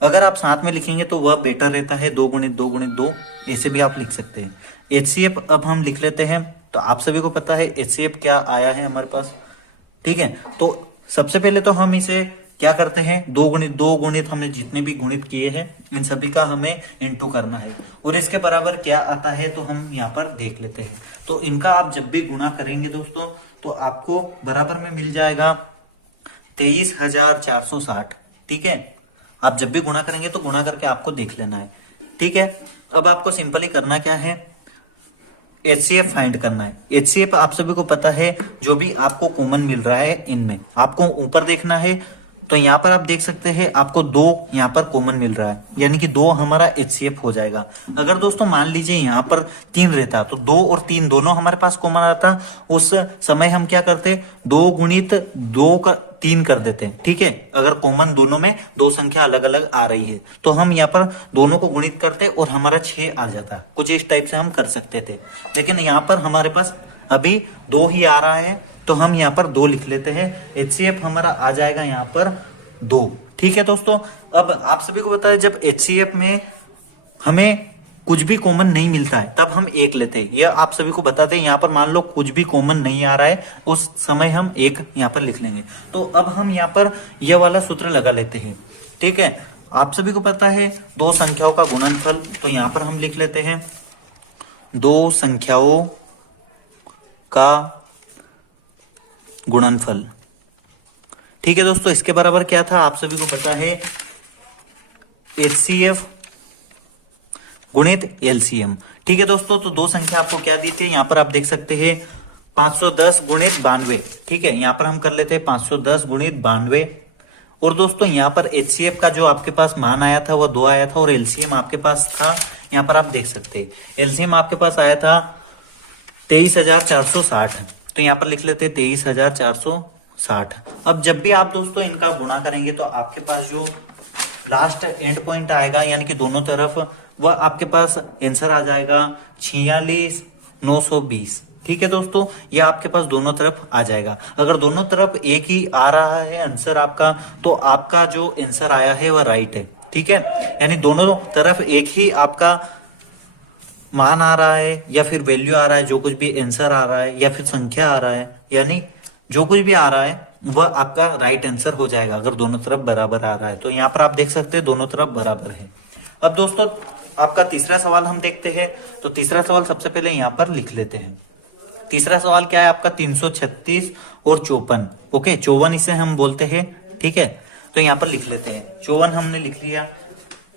अगर आप साथ में लिखेंगे तो वह बेटर रहता है, 2 गुणित 2 गुणित 2 ऐसे भी आप लिख सकते हैं। एचसीएफ अब हम लिख लेते हैं, तो आप सभी को पता है एचसीएफ क्या आया है हमारे पास, ठीक है। तो सबसे पहले तो हम इसे क्या करते हैं, 2 गुणित हमने जितने भी गुणित किए हैं इन सभी का हमें इंटू करना है, और इसके बराबर क्या आता है तो हम यहाँ पर देख लेते हैं। तो इनका आप जब भी गुणा करेंगे दोस्तों तो आपको बराबर में मिल जाएगा 23,460, ठीक है। आप जब भी गुणा करेंगे तो गुणा करके आपको देख लेना है, ठीक है। अब आपको सिंपली करना क्या है, एचसीएफ फाइंड करना है। एचसीएफ आप सभी को पता है, जो भी आपको कॉमन मिल रहा है इनमें आपको ऊपर देखना है। तो यहाँ पर आप देख सकते हैं आपको 2 यहाँ पर कॉमन मिल रहा है, यानी कि 2 हमारा एचसीएफ हो जाएगा। अगर दोस्तों मान लीजिए यहाँ पर 3 रहता तो 2 और 3 दोनों हमारे पास कॉमन आता, उस समय हम क्या करते, 2 गुणित 2 का 3 कर देते हैं, ठीक है। अगर कॉमन दोनों में 2 संख्या अलग अलग आ रही है तो हम यहाँ पर दोनों को गुणित करते और हमारा 6 आ जाता, कुछ इस टाइप से हम कर सकते थे। लेकिन यहाँ पर हमारे पास अभी 2 ही आ रहा है, तो हम यहाँ पर 2 लिख लेते हैं। एचसीएफ हमारा आ जाएगा यहाँ पर 2, ठीक है दोस्तों। अब आप सभी को पता है जब एचसीएफ में हमें कुछ भी कॉमन नहीं मिलता है तब हम 1 लेते हैं, यह आप सभी को बताते हैं। यहाँ पर मान लो कुछ भी कॉमन नहीं आ रहा है, उस समय हम 1 यहाँ पर लिख लेंगे। तो अब हम यहाँ पर यह वाला सूत्र लगा लेते हैं, ठीक है। आप सभी को पता है 2 संख्याओं का गुणनफल, तो यहाँ पर हम लिख लेते हैं 2 संख्याओं का गुणनफल, ठीक है दोस्तों। इसके बराबर क्या था आप सभी को पता है, एचसीएफ गुणित एलसीएम, ठीक है दोस्तों। तो 2 संख्या आपको क्या दी थी, यहाँ पर आप देख सकते हैं 510 गुणित 92, ठीक है। यहाँ पर हम कर लेते हैं 510 गुणित 92, और दोस्तों यहाँ पर एचसीएफ का जो आपके पास मान आया था वह 2 आया था, और एलसीएम आपके पास था, यहाँ पर आप देख सकते हैं एलसीएम आपके पास आया था 23,460, तो यहाँ पर लिख लेते हैं 23,460। अब जब भी आप दोस्तों इनका गुणा करेंगे तो आपके पास जो लास्ट एंड पॉइंट आएगा, यानी कि दोनों तरफ, वह आपके पास आंसर आ जाएगा 46,920, ठीक है दोस्तों। ये आपके पास दोनों तरफ आ जाएगा। अगर दोनों तरफ एक ही आ रहा है आंसर आपका, तो आपका जो आंसर आया है वह राइट है, ठीक है। यानी दोनों तरफ एक ही आपका मान आ रहा है या फिर वैल्यू आ रहा है, जो कुछ भी आंसर आ रहा है या फिर संख्या आ रहा है, यानी जो कुछ भी आ रहा है वह आपका राइट आंसर हो जाएगा अगर दोनों तरफ बराबर आ रहा है। तो यहाँ पर आप देख सकते हैं दोनों तरफ बराबर है। अब दोस्तों आपका तीसरा सवाल हम देखते हैं। तो तीसरा सवाल सबसे पहले यहाँ पर लिख लेते हैं। तीसरा सवाल क्या है आपका, 336 और 54, ओके 54 इसे हम बोलते हैं, ठीक है। तो यहाँ पर लिख लेते हैं, 54 हमने लिख लिया,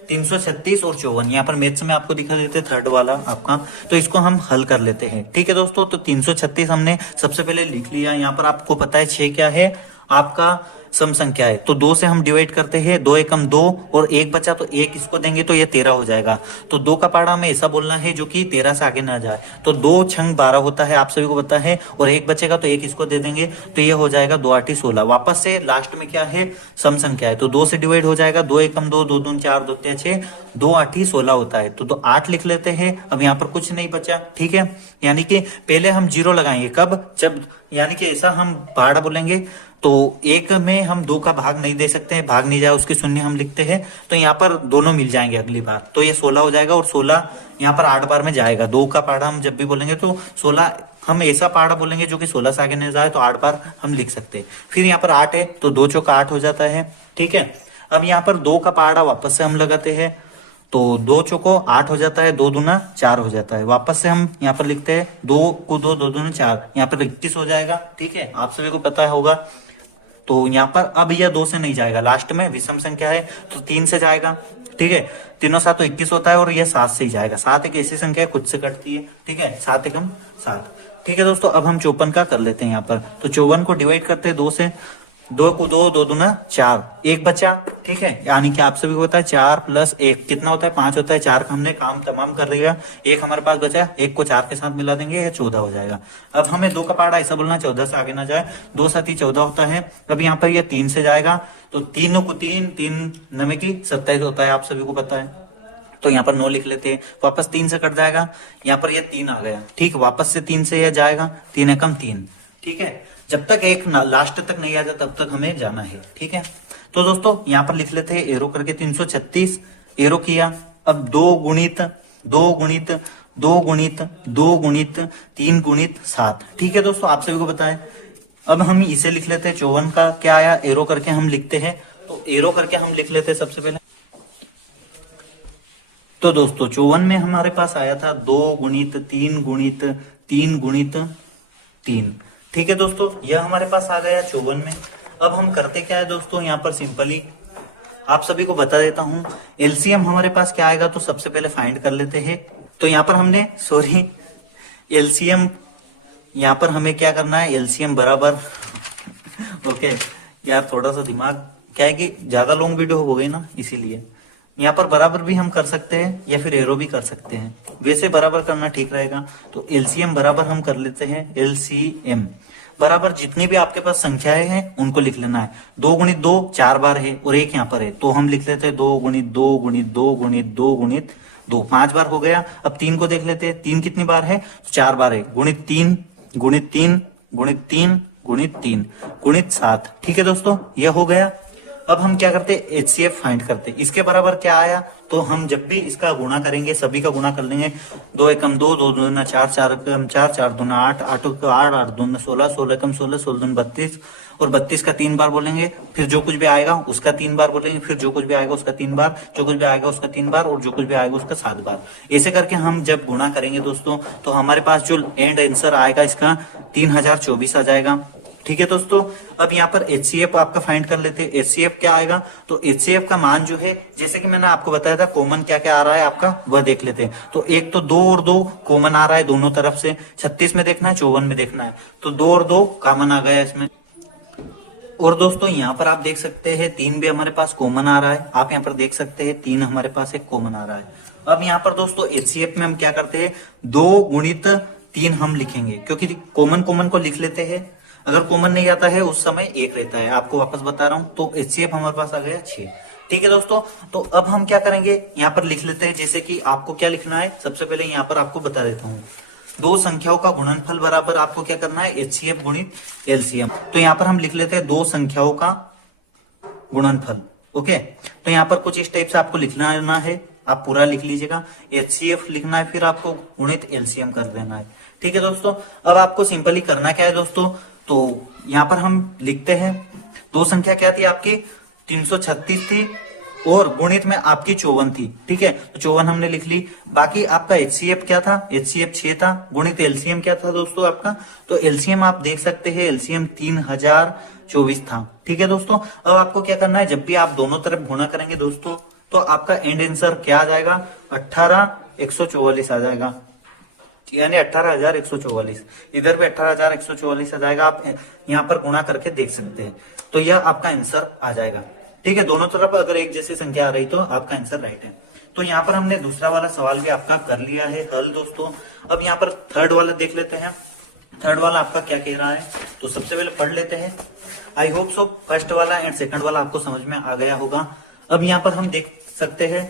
336 और 54 यहाँ पर मैथ्स में आपको दिखा देते हैं थर्ड वाला आपका, तो इसको हम हल कर लेते हैं, ठीक है दोस्तों। तो 336 हमने सबसे पहले लिख लिया। यहाँ पर आपको पता है 6 क्या है आपका सम संख्या है, तो 2 से हम डिवाइड करते हैं, 2 एकम 2 और 1 बचा तो 1 इसको देंगे तो ये 13 हो जाएगा। तो 2 का पाड़ा हमें ऐसा बोलना है जो कि 13 से आगे ना जाए। तो 2 छंग 12 होता है, आप सभी को पता है, और 1 बचेगा तो 1 इसको दे देंगे तो ये हो जाएगा 2 8 16। वापस से लास्ट में क्या है, सम संख्या है, तो 2 से डिवाइड हो जाएगा, 2 एकम 2, 2 दूनी 4, 2 तिया 6, 2 8 16 होता है। तो 8 लिख लेते हैं। अब यहाँ पर कुछ नहीं बचा, ठीक है, यानी कि पहले हम 0 लगाएंगे कब, जब यानी कि ऐसा हम पहाड़ा बोलेंगे तो 1 में हम 2 का भाग नहीं दे सकते हैं, भाग नहीं जाए उसके शून्य हम लिखते हैं, तो यहाँ पर दोनों मिल जाएंगे अगली बार, तो ये 16 हो जाएगा और 16 यहाँ पर 8 बार में जाएगा। 2 का पहाड़ा हम जब भी बोलेंगे तो 16 हम ऐसा पहाड़ा बोलेंगे जो कि 16 से आगे नहीं जाए तो 8 बार हम लिख सकते हैं। फिर यहाँ पर 8 है तो 2 चौका 8 हो जाता है, ठीक है। अब यहाँ पर 2 का पहाड़ा वापस से हम लगाते हैं, तो 2 चौको 8 हो जाता है, 2 दूना 4 हो जाता है। वापस से हम यहाँ पर लिखते हैं 2 को 2, 2 दूना 4, यहाँ पर 21 हो जाएगा, ठीक है, आप सभी को पता होगा। तो यहाँ पर अब यह 2 से नहीं जाएगा, लास्ट में विषम संख्या है तो 3 से जाएगा, ठीक है, 3 7 तो 21 होता है और यह 7 से ही जाएगा। 7 एक ऐसी संख्या है खुद से कटती है, ठीक है, 7 एकम 7, ठीक है दोस्तों। अब हम 54 का कर लेते हैं यहाँ पर, तो 54 को डिवाइड करते हैं 2 से, 2 को 2, 2 दूना 4, 1 बचा, ठीक है, यानी कि आप सभी को पता है 4 प्लस 1 कितना होता है, 5 होता है। 4 का हमने काम तमाम कर दिया, 1 हमारे पास बचा, 1 को 4 के साथ मिला देंगे, ये 14 हो जाएगा। अब हमें 2 का पहाड़ा ऐसा बोलना 14 से आगे ना जाए, 2 7 14 होता है। अब यहाँ पर ये 3 से जाएगा, तो 3 को 3, 3 9 की 27 होता है, आप सभी को पता है, तो यहाँ पर 9 लिख लेते हैं। वापस 3 से कट जाएगा, यहाँ पर ये 3 आ गया, ठीक, वापस से 3 से यह जाएगा, 3 एकम 3, ठीक है, जब तक एक लास्ट तक नहीं आ जाता तब तक हमें जाना है, ठीक है। तो दोस्तों यहाँ पर लिख लेते हैं एरो करके 336 एरो किया। अब 2 गुणित 2 गुणित 2 गुणित 2 गुणित 3 गुणित 7, ठीक है दोस्तों, आप सभी को बताएं। अब हम इसे लिख लेते हैं, 54 का क्या आया, एरो करके हम लिखते हैं, तो एरो करके हम लिख लेते हैं सबसे पहले। तो दोस्तों 54 में हमारे पास आया था 2 गुणित 3 गुणित 3 गुणित 3, ठीक है दोस्तों, यह हमारे पास आ गया 54 में। अब हम करते क्या है दोस्तों, यहाँ पर सिंपली आप सभी को बता देता हूं, एलसीएम हमारे पास क्या आएगा, तो सबसे पहले फाइंड कर लेते हैं। तो यहाँ पर हमने एलसीएम यहाँ पर हमें क्या करना है, एलसीएम बराबर ओके यार, थोड़ा सा दिमाग क्या है कि ज्यादा लॉन्ग वीडियो हो गई ना, इसीलिए यहाँ पर बराबर भी हम कर सकते हैं या फिर एरो भी कर सकते हैं, वैसे बराबर करना ठीक रहेगा। तो एलसीएम बराबर हम कर लेते हैं, एलसीएम बराबर जितनी भी आपके पास संख्याएं हैं उनको लिख लेना है। 2 गुणित 2 4 बार है और 1 यहाँ पर है, तो हम लिख लेते हैं 2 गुणित 2 गुणित 2 गुणित 2 गुणित 2, 5 बार हो गया। अब 3 को देख लेते हैं, 3 कितनी बार है, तो 4 बार है, गुणित 3 गुणित 3 गुणित 3 गुणित 3 गुणित 7, ठीक है दोस्तों, यह हो गया। अब हम क्या करते हैं, एचसीएफ फाइंड करते हैं। इसके बराबर क्या आया, तो हम जब भी इसका गुणा करेंगे सभी का गुणा कर लेंगे, 2 एकम 2, 2 दूना 4, 4 एकम 4, 4 दूना 8, 8 को 8, 8 दूना 16, 16 एकम 16, 16 दूना 32 और 32 का 3 बार बोलेंगे, फिर जो कुछ भी आएगा उसका 3 बार बोलेंगे, फिर जो कुछ भी आएगा उसका 3 बार, जो कुछ भी आएगा उसका 3 बार और जो कुछ भी आएगा उसका 7 बार। ऐसे करके हम जब गुणा करेंगे दोस्तों, तो हमारे पास जो एंड आंसर आएगा इसका 3024 आ जाएगा, ठीक है दोस्तों। अब यहाँ पर एचसीएफ आपका फाइंड कर लेते हैं। एचसीएफ क्या आएगा, तो एचसीएफ का मान जो है, जैसे कि मैंने आपको बताया था कॉमन क्या क्या आ रहा है आपका, वह देख लेते हैं। तो एक तो 2 और 2 कॉमन आ रहा है दोनों तरफ से, 36 में देखना है 54 में देखना है, तो 2 और 2 कॉमन आ गया इसमें। और दोस्तों यहाँ पर आप देख सकते हैं 3 भी हमारे पास कॉमन आ रहा है, आप यहाँ पर देख सकते हैं 3 हमारे पास एक कॉमन आ रहा है। अब यहाँ पर दोस्तों एचसीएफ में हम क्या करते हैं, 2 गुणित 3 हम लिखेंगे, क्योंकि कॉमन कॉमन को लिख लेते हैं, अगर कॉमन नहीं आता है उस समय 1 रहता है, आपको वापस बता रहा हूं। तो एचसीएफ हमारे पास आ गया 6, ठीक है दोस्तों। तो अब हम क्या करेंगे, यहाँ पर लिख लेते हैं, जैसे कि आपको क्या लिखना है, सबसे पहले यहाँ पर आपको बता देता हूँ, 2 संख्याओं का गुणनफल बराबर आपको क्या करना है, एचसीएफ गुणित एलसीएम। तो यहाँ पर हम लिख लेते हैं 2 संख्याओं का गुणनफल, ओके। तो यहाँ पर कुछ इस टाइप से आपको लिखना है, आप पूरा लिख लीजिएगा, एचसीएफ लिखना है, फिर आपको गुणित एलसीएम कर देना है, ठीक है दोस्तों। अब आपको सिंपली करना क्या है दोस्तों, तो यहाँ पर हम लिखते हैं 2 संख्या क्या थी आपकी, 336 थी और गुणित में आपकी 54 थी, ठीक है, तो 54 हमने लिख ली। बाकी आपका एचसीएफ क्या था, एचसीएफ 6 था, गुणित एलसीएम क्या था दोस्तों आपका, तो एलसीएम आप देख सकते हैं, एलसीएम 3024 था, ठीक है दोस्तों। अब आपको क्या करना है, जब भी आप दोनों तरफ गुणा करेंगे दोस्तों, तो आपका एंड आंसर क्या आ जाएगा, 18144 आ जाएगा, यानी 18,144। इधर भी 18,144 आ जाएगा, आप यहाँ पर गुणा करके देख सकते हैं। तो यह आपका आंसर आ जाएगा। ठीक है, दोनों तरफ अगर एक जैसी संख्या आ रही तो आपका आंसर राइट है। तो यहाँ पर हमने दूसरा वाला सवाल भी आपका कर लिया है हल दोस्तों। अब यहाँ पर थर्ड वाला देख लेते हैं। थर्ड वाला आपका क्या कह रहा है, तो सबसे पहले पढ़ लेते हैं। आई होप सो फर्स्ट वाला एंड सेकंड वाला आपको समझ में आ गया होगा। अब यहाँ पर हम देख सकते हैं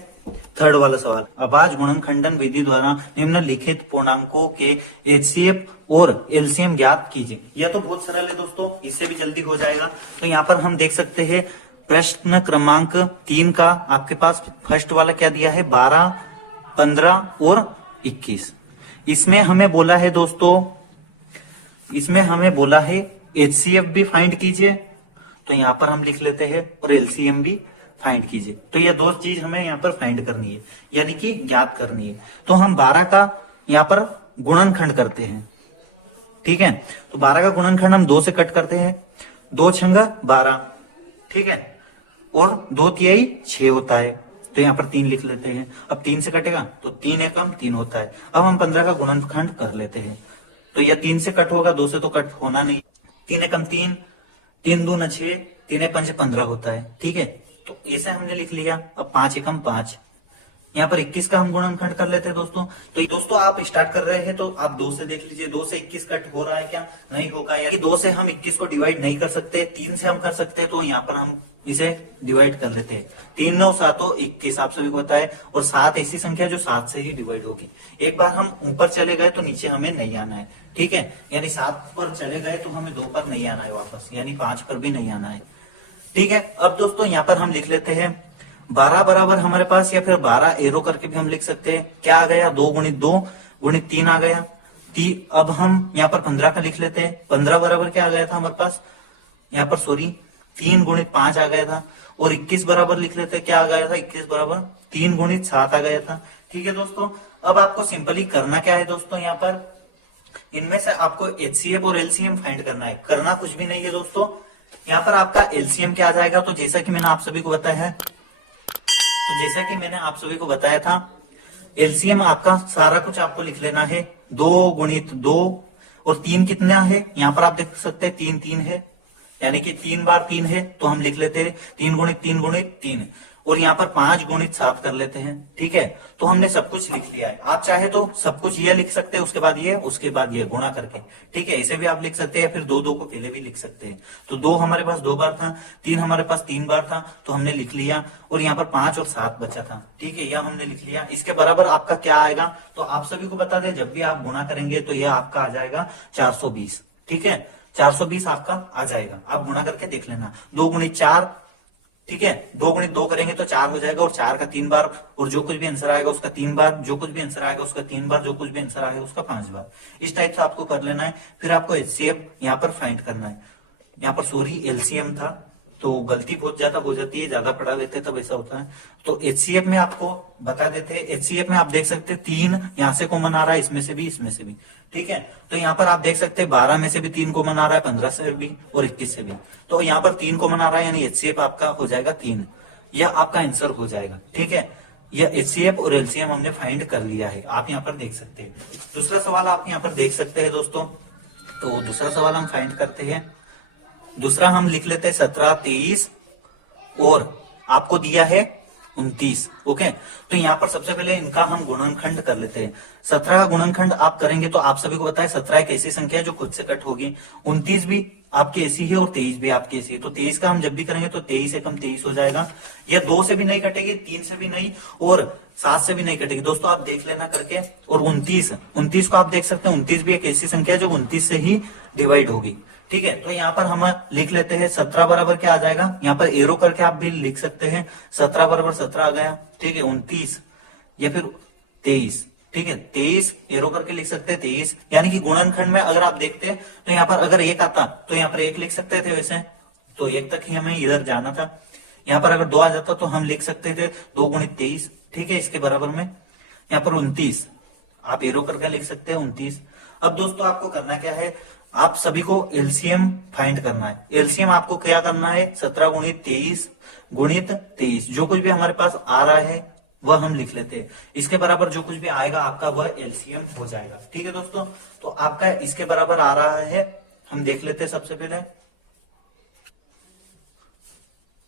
थर्ड वाला सवाल। अभाज्य गुणनखंडन विधि द्वारा निम्नलिखित पूर्णांकों के एचसीएफ और एलसीएम ज्ञात कीजिए। यह तो बहुत सरल है दोस्तों, इससे भी जल्दी हो जाएगा। तो यहाँ पर हम देख सकते हैं प्रश्न क्रमांक 3 का आपके पास फर्स्ट वाला क्या दिया है, 12, 15 और 21। इसमें हमें बोला है दोस्तों, इसमें हमें बोला है एचसीएफ भी फाइंड कीजिए, तो यहाँ पर हम लिख लेते हैं, और एलसीएम भी फाइंड कीजिए। तो ये दो चीज हमें यहाँ पर फाइंड करनी है, यानी कि ज्ञात करनी है। तो हम 12 का यहाँ पर गुणनखंड करते हैं। ठीक है, तो 12 का गुणनखंड हम 2 से कट करते हैं। 2 छंगा 12, ठीक है, और 2 तिहाई 6 होता है। तो यहाँ पर 3 लिख लेते हैं। अब 3 से कटेगा तो 3 एकम 3 होता है। अब हम 15 का गुणनखंड कर लेते हैं। तो यह 3 से कट होगा, 2 से तो कट होना नहीं। 3 एकम 3, 3 दूना 6, 3 पंच 15 होता है। ठीक है, तो इसे हमने लिख लिया। अब 5 एकम 5, यहाँ पर 21 का हम गुणनखंड कर लेते हैं दोस्तों। तो दोस्तों आप स्टार्ट कर रहे हैं तो आप 2 से देख लीजिए, 2 से 21 कट हो रहा है क्या, नहीं होगा। यानी 2 से हम 21 को डिवाइड नहीं कर सकते, 3 से हम कर सकते हैं। तो यहाँ पर हम इसे डिवाइड कर लेते हैं। 3 9 7 21 आप सभी को पता है, और 7 ऐसी संख्या जो 7 से ही डिवाइड होगी। एक बार हम ऊपर चले गए तो नीचे हमें नहीं आना है। ठीक है, यानी 7 पर चले गए तो हमें 2 पर नहीं आना है वापस, यानी 5 पर भी नहीं आना है। ठीक है, अब दोस्तों यहाँ पर हम लिख लेते हैं 12 बराबर हमारे पास, या फिर 12 एरो करके भी हम लिख सकते हैं। क्या आ गया, 2 गुणित 2 गुणित 3 आ गया। अब हम यहाँ पर 15 का लिख लेते हैं। 15 बराबर क्या आ गया था हमारे पास, यहाँ पर 3 गुणित 5 आ गया था। और 21 बराबर लिख लेते हैं, क्या आ गया था, 21 बराबर 3 गुणित 7 आ गया था। ठीक है दोस्तों, अब आपको सिंपली करना क्या है दोस्तों, यहाँ पर इनमें से आपको एचसीएफ और एलसीएम फाइंड करना है। करना कुछ भी नहीं है दोस्तों, यहाँ पर आपका एलसीएम क्या आ जाएगा। तो जैसा कि मैंने आप सभी को बताया था, एलसीएम आपका सारा कुछ आपको लिख लेना है। 2 गुणित 2 और 3 कितना है, यहाँ पर आप देख सकते हैं 3 3 है, यानी कि 3 बार 3 है। तो हम लिख लेते हैं 3 गुणित 3 गुणित 3, और यहाँ पर 5 गुणित 7 कर लेते हैं। ठीक है, तो हमने सब कुछ लिख लिया है। आप चाहे तो सब कुछ ये लिख सकते हैं, उसके बाद ये, उसके बाद ये गुणा करके। ठीक है, इसे भी आप लिख सकते हैं, फिर 2 2 को पहले भी लिख सकते हैं। तो 2 हमारे पास 2 बार था, 3 हमारे पास 3 बार था, तो हमने लिख लिया। और यहाँ पर 5 और 7 बचा था। ठीक है, यह हमने लिख लिया। इसके बराबर आपका क्या आएगा, तो आप सभी को बता दें, जब भी आप गुणा करेंगे तो यह आपका आ जाएगा 420। ठीक है, 420 आपका आ जाएगा। आप गुणा करके देख लेना। 2 गुणित 4, ठीक है, 2 गुणित 2 करेंगे तो 4 हो जाएगा, और 4 का 3 बार, और जो कुछ भी आंसर आएगा उसका 3 बार, जो कुछ भी आंसर आएगा उसका 3 बार, जो कुछ भी आंसर आएगा उसका 5 बार। इस टाइप से आपको कर लेना है। फिर आपको एचसीएफ यहाँ पर फाइंड करना है। यहाँ पर एलसीएम था, तो गलती बहुत ज्यादा हो जाती है, ज्यादा पढ़ा लेते तब ऐसा होता है। तो एचसीएफ में आपको बता देते हैं। एचसीएफ में आप देख सकते हैं 3 यहाँ से कॉमन आ रहा है, इसमें से भी, इसमें से भी। ठीक है, तो यहाँ पर आप देख सकते हैं 12 में से भी 3 कॉमन आ रहा है, 15 से भी और 21 से भी। तो यहाँ पर 3 कॉमन आ रहा है, यानी एचसीएफ आपका हो जाएगा 3। यह आपका आंसर हो जाएगा। ठीक है, यह एचसीएफ और एलसीएम हमने फाइंड कर लिया है, आप यहाँ पर देख सकते हैं। दूसरा सवाल आप यहाँ पर देख सकते हैं दोस्तों। तो दूसरा सवाल हम फाइंड करते हैं। दूसरा हम लिख लेते हैं 17 23 और आपको दिया है 29। ओके, तो यहाँ पर सबसे पहले इनका हम गुणनखंड कर लेते हैं। 17 का गुणनखंड आप करेंगे तो आप सभी को पता है 17 एक ऐसी संख्या है जो खुद से कट होगी। 29 भी आपकी ऐसी है और 23 भी आपकी ऐसी है। तो 23 का हम जब भी करेंगे तो 23 एकम 23 हो जाएगा। यह 2 से भी नहीं कटेगी, 3 से भी नहीं, और 7 से भी नहीं कटेगी। दोस्तों आप देख लेना करके। और 29 को आप देख सकते हैं, 29 भी एक ऐसी संख्या है जो 29 से ही डिवाइड होगी। ठीक है, तो यहाँ पर हम लिख लेते हैं 17 बराबर क्या आ जाएगा, यहाँ पर एरो करके आप भी लिख सकते हैं। 17 बराबर 17 आ गया। ठीक है, 29 या फिर 23। ठीक है, 23 एरो करके लिख सकते हैं 23, यानी कि गुणनखंड में अगर आप देखते हैं तो यहाँ पर अगर 1 आता तो यहाँ पर 1 लिख सकते थे वैसे, तो 1 तक ही हमें इधर जाना था। यहाँ पर अगर 2 आ जाता तो हम लिख सकते थे 2 गुणित 23। ठीक है, इसके बराबर में यहाँ पर 29 आप एरो करके लिख सकते हैं 29। अब दोस्तों आपको करना क्या है, आप सभी को एलसीएम फाइंड करना है। एलसीएम आपको क्या करना है, 17 गुणित 23 गुणित 23, जो कुछ भी हमारे पास आ रहा है वह हम लिख लेते हैं। इसके बराबर जो कुछ भी आएगा आपका वह एलसीएम हो जाएगा। ठीक है दोस्तों, तो आपका इसके बराबर आ रहा है, हम देख लेते हैं सबसे पहले।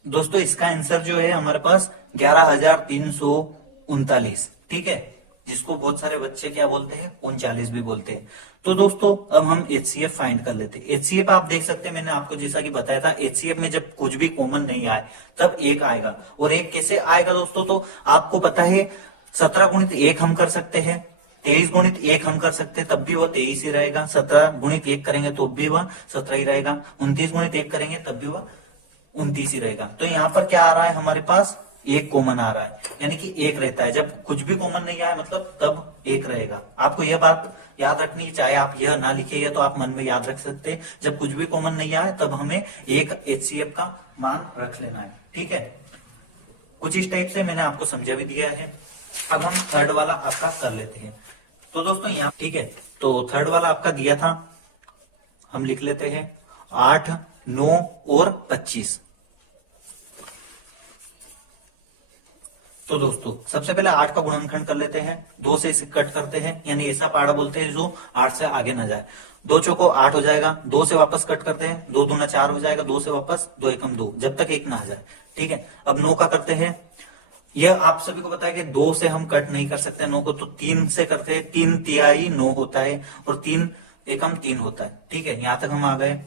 दोस्तों इसका आंसर जो है हमारे पास 11,339, ठीक है, जिसको बहुत सारे बच्चे क्या बोलते हैं 39 भी बोलते हैं। तो दोस्तों अब हम एचसीएफ फाइंड कर लेते हैं। एचसीएफ आप देख सकते हैं, मैंने आपको जैसा कि बताया था, एचसीएफ में जब कुछ भी कॉमन नहीं आए तब एक आएगा। और एक कैसे आएगा दोस्तों, तो आपको पता है 17 गुणित 1 हम कर सकते हैं, 23 गुणित 1 हम कर सकते हैं तब भी वह 23 ही रहेगा, 17 गुणित 1 करेंगे तो भी वह 17 ही रहेगा, 29 गुणित 1 करेंगे तब भी वह 29 ही रहेगा। तो यहाँ पर क्या आ रहा है हमारे पास, एक कॉमन आ रहा है, यानी कि एक रहता है। जब कुछ भी कॉमन नहीं आया मतलब तब एक रहेगा। आपको यह बात याद रखनी है, चाहे आप यह ना लिखे या तो आप मन में याद रख सकते हैं, जब कुछ भी कॉमन नहीं आया तब हमें एक एचसीएफ का मान रख लेना है। ठीक है, कुछ इस टाइप से मैंने आपको समझा भी दिया है। अब हम थर्ड वाला आपका कर लेते हैं। तो दोस्तों यहाँ, ठीक है, तो थर्ड वाला आपका दिया था, हम लिख लेते हैं 8, 9 और 25। तो दोस्तों सबसे पहले 8 का गुणनखंड कर लेते हैं, 2 से इसे कट करते हैं, यानी ऐसा पाड़ा बोलते हैं जो 8 से आगे ना जाए। 2 चौको 8 हो जाएगा, 2 से वापस कट करते हैं, 2 दूना 4 हो जाएगा, 2 से वापस 2 एकम 2, जब तक 1 ना आ जाए। ठीक है, अब 9 का करते हैं। यह आप सभी को पता है कि 2 से हम कट नहीं कर सकते 9 को, तो 3 से करते हैं। 3 तिहाई 9 होता है और 3 एकम 3 होता है। ठीक है, यहां तक हम आ गए।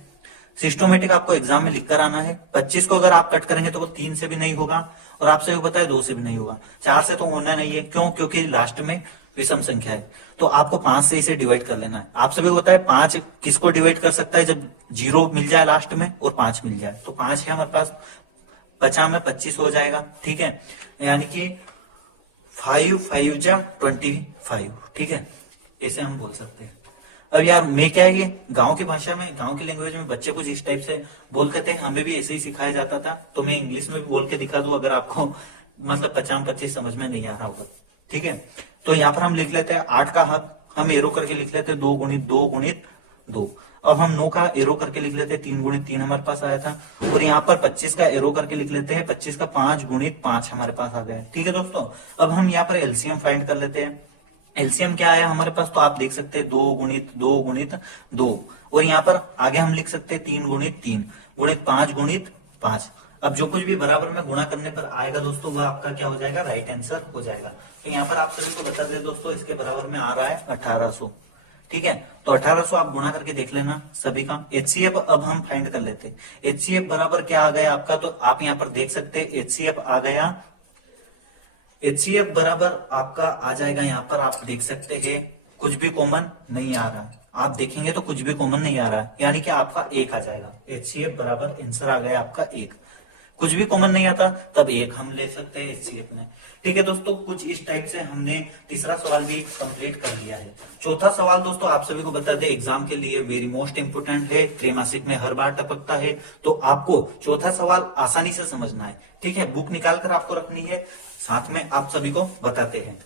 सिस्टोमेटिक आपको एग्जाम में लिखकर आना है। 25 को अगर आप कट करेंगे तो वो 3 से भी नहीं होगा, और आपसे भी पता है 2 से भी नहीं होगा, 4 से तो होना नहीं है। क्यों? क्योंकि लास्ट में विषम संख्या है, तो आपको 5 से इसे डिवाइड कर लेना है। आप सभी को पता है 5 किसको डिवाइड कर सकता है, जब 0 मिल जाए लास्ट में और 5 मिल जाए। तो 5 है हमारे पास, 50 में 25 हो जाएगा। ठीक है, यानी कि 5 5 जा 25। ठीक है, ऐसे हम बोल सकते हैं। अब यार मैं क्या है, ये गांव की भाषा में, गांव की लैंग्वेज में बच्चे कुछ इस टाइप से बोलते थे, हमें भी ऐसे ही सिखाया जाता था। तो मैं इंग्लिश में भी बोल के दिखा दूं अगर आपको मतलब 50-25 समझ में नहीं आ रहा होगा। ठीक है, तो यहाँ पर हम लिख लेते हैं 8 का हक हम एरो करके लिख लेते हैं 2 गुणित 2 गुणित 2। अब हम 9 का एरो करके लिख लेते हैं 3 गुणित 3 हमारे पास आया था। और यहाँ पर 25 का एरो करके लिख लेते हैं, 25 का 5 गुणित 5 हमारे पास आ गया। ठीक है दोस्तों, अब हम यहाँ पर एलसीएम फाइंड कर लेते हैं। एलसीएम क्या आया हमारे पास, तो आप देख सकते हैं 2 गुणित 2 गुणित 2, और यहाँ पर आगे हम लिख सकते हैं 3 गुणित 3 गुणित 5 गुणित 5। अब जो कुछ भी बराबर में गुणा करने पर आएगा दोस्तों वह आपका क्या हो जाएगा, राइट आंसर हो जाएगा। तो यहाँ पर आप सभी को बता दें दोस्तों, इसके बराबर में आ रहा है 1800। ठीक है, तो 1800 आप गुणा करके देख लेना सभी का। एचसीएफ अब हम फाइंड कर लेते हैं। एचसीएफ बराबर क्या आ गया आपका, तो आप यहाँ पर देख सकते हैं एचसीएफ आ गया, एचसीएफ बराबर आपका आ जाएगा, यहाँ पर आप देख सकते हैं कुछ भी कॉमन नहीं आ रहा। आप देखेंगे तो कुछ भी कॉमन नहीं आ रहा, यानी कि आपका 1 आ जाएगा। एचसीएफ बराबर आंसर आ गया आपका 1। कुछ भी कॉमन नहीं आता तब 1 हम ले सकते हैं एचसीएफ में। ठीक है दोस्तों, कुछ इस टाइप से हमने तीसरा सवाल भी कंप्लीट कर लिया है। चौथा सवाल दोस्तों आप सभी को बता दें, एग्जाम के लिए वेरी मोस्ट इंपोर्टेंट है, त्रैमासिक में हर बार टपकता है, तो आपको चौथा सवाल आसानी से समझना है। ठीक है, बुक निकाल कर आपको रखनी है, साथ में आप सभी को बताते हैं।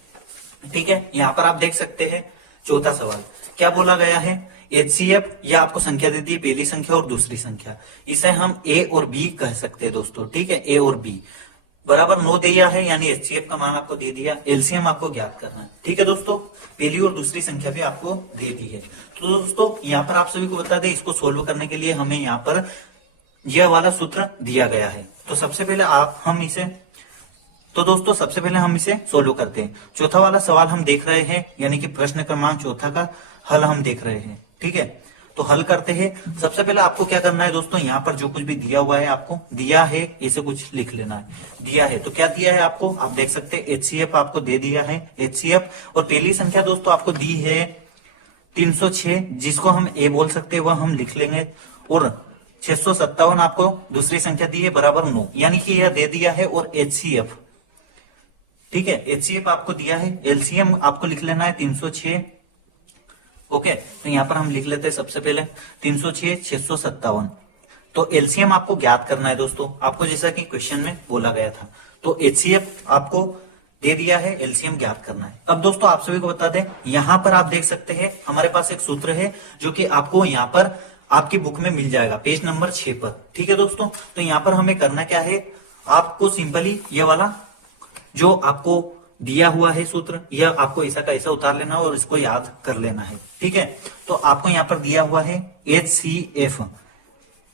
ठीक है, यहाँ पर आप देख सकते हैं चौथा सवाल क्या बोला गया है। एचसीएफ या आपको संख्या दे दी, पहली संख्या और दूसरी संख्या, इसे हम ए और बी कह सकते हैं दोस्तों। ठीक है, ए और बी बराबर 9 दिया है, यानी एचसीएफ का मान आपको दे दिया। एलसीएम आपको ज्ञात करना है। ठीक है दोस्तों, पहली और दूसरी संख्या भी आपको दे दी है। तो दोस्तों यहाँ पर आप सभी को बता दें, इसको सोल्व करने के लिए हमें यहाँ पर यह वाला सूत्र दिया गया है। तो सबसे पहले सबसे पहले हम इसे सोल्व करते हैं। चौथा वाला सवाल हम देख रहे हैं, यानी कि प्रश्न क्रमांक चौथा का हल हम देख रहे हैं। ठीक है, तो हल करते हैं। सबसे पहले आपको क्या करना है दोस्तों, यहाँ पर जो कुछ भी दिया हुआ है, आपको दिया है इसे कुछ लिख लेना है। दिया है तो क्या दिया है आपको, आप देख सकते हैं एचसीएफ आपको दे दिया है, एचसीएफ। और पहली संख्या दोस्तों आपको दी है 306, जिसको हम ए बोल सकते हैं, वह हम लिख लेंगे। और 657 आपको दूसरी संख्या दी है बराबर 9, यानी कि यह दे दिया है। और एचसीएफ, ठीक है, एचसीएफ आपको दिया है। एलसीएम आपको लिख लेना है 306। ओके, तो यहां पर हम लिख लेते हैं सबसे पहले 306 657। तो एलसीएम आपको ज्ञात करना है दोस्तों, आपको जैसा कि क्वेश्चन में बोला गया था। तो एचसीएफ आपको दे दिया है, एलसीएम ज्ञात करना है। अब दोस्तों आप सभी को बता दें, यहां पर आप देख सकते हैं हमारे पास एक सूत्र है जो कि आपको यहाँ पर आपकी बुक में मिल जाएगा पेज नंबर 6 पर। ठीक है दोस्तों, तो यहाँ पर हमें करना क्या है, आपको सिंपली ये वाला जो आपको दिया हुआ है सूत्र, यह आपको ऐसा का ऐसा उतार लेना और इसको याद कर लेना है। ठीक है, तो आपको यहाँ पर दिया हुआ है HCF,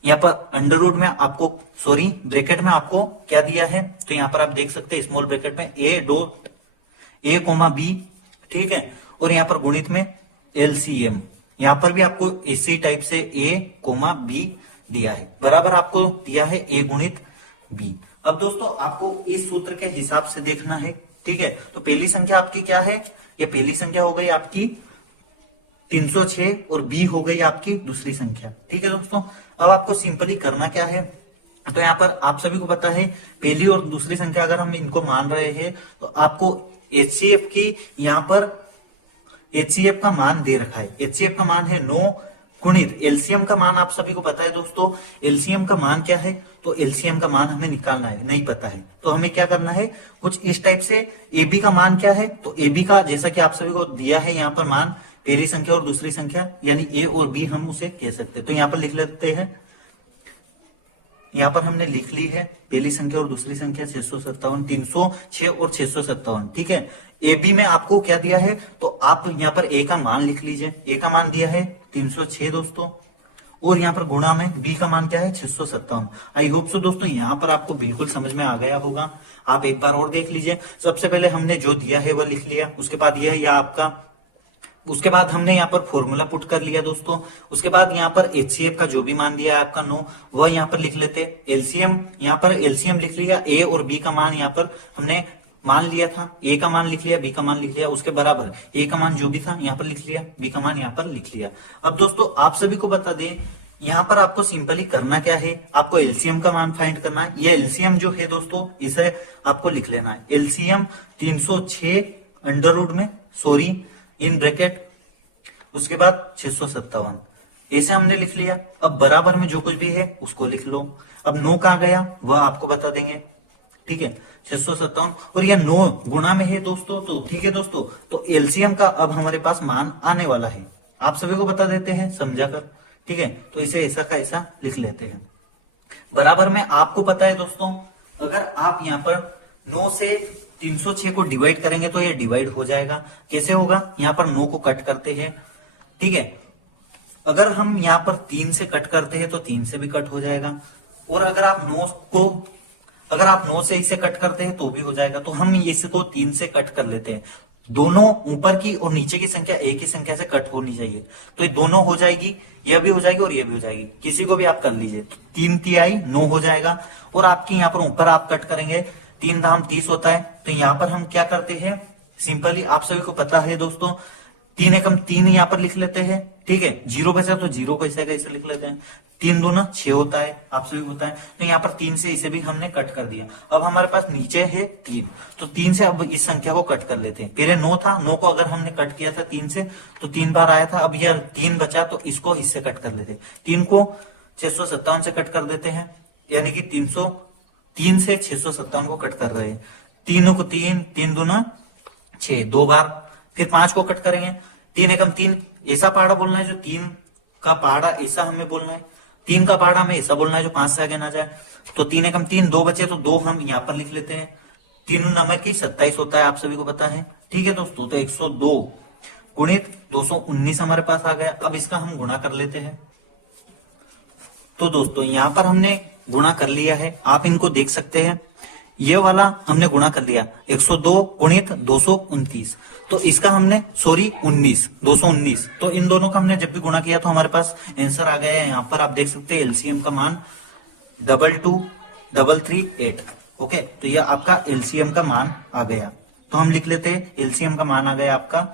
यहाँ पर अंडर रूट में आपको ब्रैकेट में आपको क्या दिया है, तो यहाँ पर आप देख सकते हैं स्मॉल ब्रैकेट में A.A, B, ठीक है, और यहाँ पर गुणित में LCM, यहाँ पर भी आपको इसी टाइप से A, B दिया है, बराबर आपको दिया है A गुणित B। अब दोस्तों आपको इस सूत्र के हिसाब से देखना है। ठीक है, तो पहली संख्या आपकी क्या है, ये पहली संख्या हो गई आपकी 306 और B हो गई आपकी दूसरी संख्या। ठीक है दोस्तों, अब आपको सिंपली करना क्या है, तो यहाँ पर आप सभी को पता है पहली और दूसरी संख्या अगर हम इनको मान रहे हैं तो आपको HCF की यहाँ पर HCF का मान दे रखा है, HCF का मान है 9 गुणित LCM का मान आप सभी को पता है दोस्तों, LCM का मान क्या है, तो LCM का मान हमें निकालना है, नहीं पता है तो हमें क्या करना है, कुछ इस टाइप से AB का मान क्या है, तो AB का जैसा कि आप सभी को दिया है यहाँ पर मान पहली संख्या और दूसरी संख्या यानी A और B हम उसे कह सकते हैं, तो यहाँ पर लिख लेते हैं, यहाँ पर हमने लिख ली है पहली संख्या और दूसरी संख्या 657, 306 और 657। ठीक है, AB में आपको क्या दिया है, तो आप यहाँ पर A का मान लिख लीजिए, A का मान दिया है 306 दोस्तों, और यहाँ पर गुणा में B का मान क्या है 657। आई होप सो दोस्तों यहाँ पर आपको बिल्कुल समझ में आ गया होगा, आप एक बार और देख लीजिए। सबसे पहले हमने जो दिया है वह लिख लिया, उसके बाद यह या आपका, उसके बाद हमने यहाँ पर फॉर्मूला पुट कर लिया दोस्तों, उसके बाद यहाँ पर HCF का जो भी मान दिया है आपका 9 वह यहाँ पर लिख लेते। LCM, यहाँ पर LCM लिख लिया, A और B का मान यहाँ पर हमने मान लिया था, A का मान लिख लिया, B का मान लिख लिया, उसके बराबर A का मान जो भी था यहाँ पर लिख लिया, B का मान यहाँ पर लिख लिया। अब दोस्तों आप सभी को बता दें यहाँ पर आपको सिंपली करना क्या है, आपको LCM का मान फाइंड करना है। ये LCM जो है दोस्तों इसे आपको लिख लेना है, LCM 306 अंडर रूट में इन ब्रैकेट उसके बाद 657, ऐसे हमने लिख लिया। अब बराबर में जो कुछ भी है उसको लिख लो। अब 9 कहाँ गया वह आपको बता देंगे। ठीक है, 657 और यह 9 गुणा में है दोस्तों, तो ठीक है दोस्तों, तो LCM का अब हमारे पास मान आने वाला है, आप सभी को बता देते हैं समझा कर। ठीक है, तो इसे ऐसा का ऐसा लिख लेते हैं। बराबर में आपको पता है दोस्तों, अगर आप यहाँ पर 9 से 306 को डिवाइड करेंगे तो ये डिवाइड हो जाएगा। कैसे होगा, यहाँ पर 9 को कट करते हैं। ठीक है, अगर हम यहाँ पर 3 से कट करते हैं तो 3 से भी कट हो जाएगा, और अगर आप 9 से इसे कट करते हैं तो भी हो जाएगा। तो हम इसको 3 से कट कर लेते हैं, दोनों ऊपर की और नीचे की संख्या एक ही संख्या से कट होनी चाहिए, तो ये दोनों हो जाएगी, यह भी हो जाएगी और यह भी हो जाएगी, किसी को भी आप कर लीजिए। 3 तिहाई 9 हो जाएगा, और आपकी यहाँ पर ऊपर आप कट करेंगे, 3 धाम 30 होता है, तो यहाँ पर हम क्या करते हैं, सिंपली आप सभी को पता है दोस्तों, 3 एकम 3 यहाँ पर लिख लेते हैं। ठीक है, 0 बचा तो 0 को ऐसे कैसे लिख लेते हैं, 3 दूना 6 होता है, आप सभी को पता है, तो यहाँ पर 3 से इसे भी हमने कट कर दिया। अब हमारे पास नीचे है 3, तो 3 से अब इस संख्या को कट कर लेते हैं। पहले 9 था, 9 को अगर हमने कट किया था 3 से तो 3 बार आया था, अब यह 3 बचा तो इसको इससे कट कर लेते हैं। 3 को 657 से कट कर देते हैं, यानी कि 3 से 657 को कट कर रहे हैं। 3 को 3 दूना 6, 2 बार, फिर 5 को कट करेंगे, 3 एकम 3 ऐसा पहाड़ा बोलना है जो 3 का पहाड़ा ऐसा हमें बोलना है, 3 का पहाड़ा हमें ऐसा बोलना है जो 5 से आगे ना जाए। तो 3 एकम 3, 2 बचे तो 2 हम यहाँ पर लिख लेते हैं। 3 नंबर की 27 होता है, आप सभी को पता है। ठीक है दोस्तों, तो 102 गुणित 219 हमारे पास आ गया। अब इसका हम गुणा कर लेते हैं। तो दोस्तों यहाँ पर हमने गुणा कर लिया है, आप इनको देख सकते हैं, ये वाला हमने गुणा कर लिया 102 गुणित 229, तो इसका हमने 219, तो इन दोनों का हमने जब भी गुणा किया तो हमारे पास आंसर आ गया है। यहाँ पर आप देख सकते हैं LCM का मान 22338। ओके, तो ये आपका LCM का मान आ गया, तो हम लिख लेते हैं LCM का मान आ गया आपका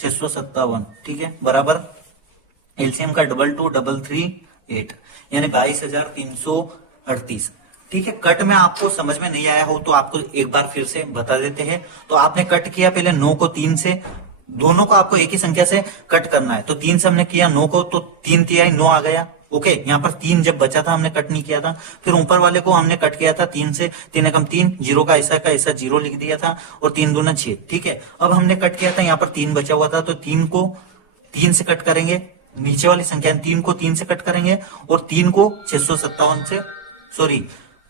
657। ठीक है, बराबर LCM का 22338 यानी 22,338। ठीक है, कट में आपको समझ में नहीं आया हो तो आपको एक बार फिर से बता देते हैं। तो आपने कट किया पहले 9 को 3 से, दोनों को आपको एक ही संख्या से कट करना है, तो 3 से हमने किया 9 को, तो 3 तिहाई 9 आ गया। ओके, यहाँ पर 3 जब बचा था हमने कट नहीं किया था, फिर ऊपर वाले को हमने कट किया था 3 से, 3 एकम 3, 0 का ऐसा 0 लिख दिया था, और 3 दूना 6। ठीक है, अब हमने कट किया था, यहाँ पर 3 बचा हुआ था, तो 3 को 3 से कट करेंगे, नीचे वाली संख्या 3 को 3 से कट करेंगे, और 3 को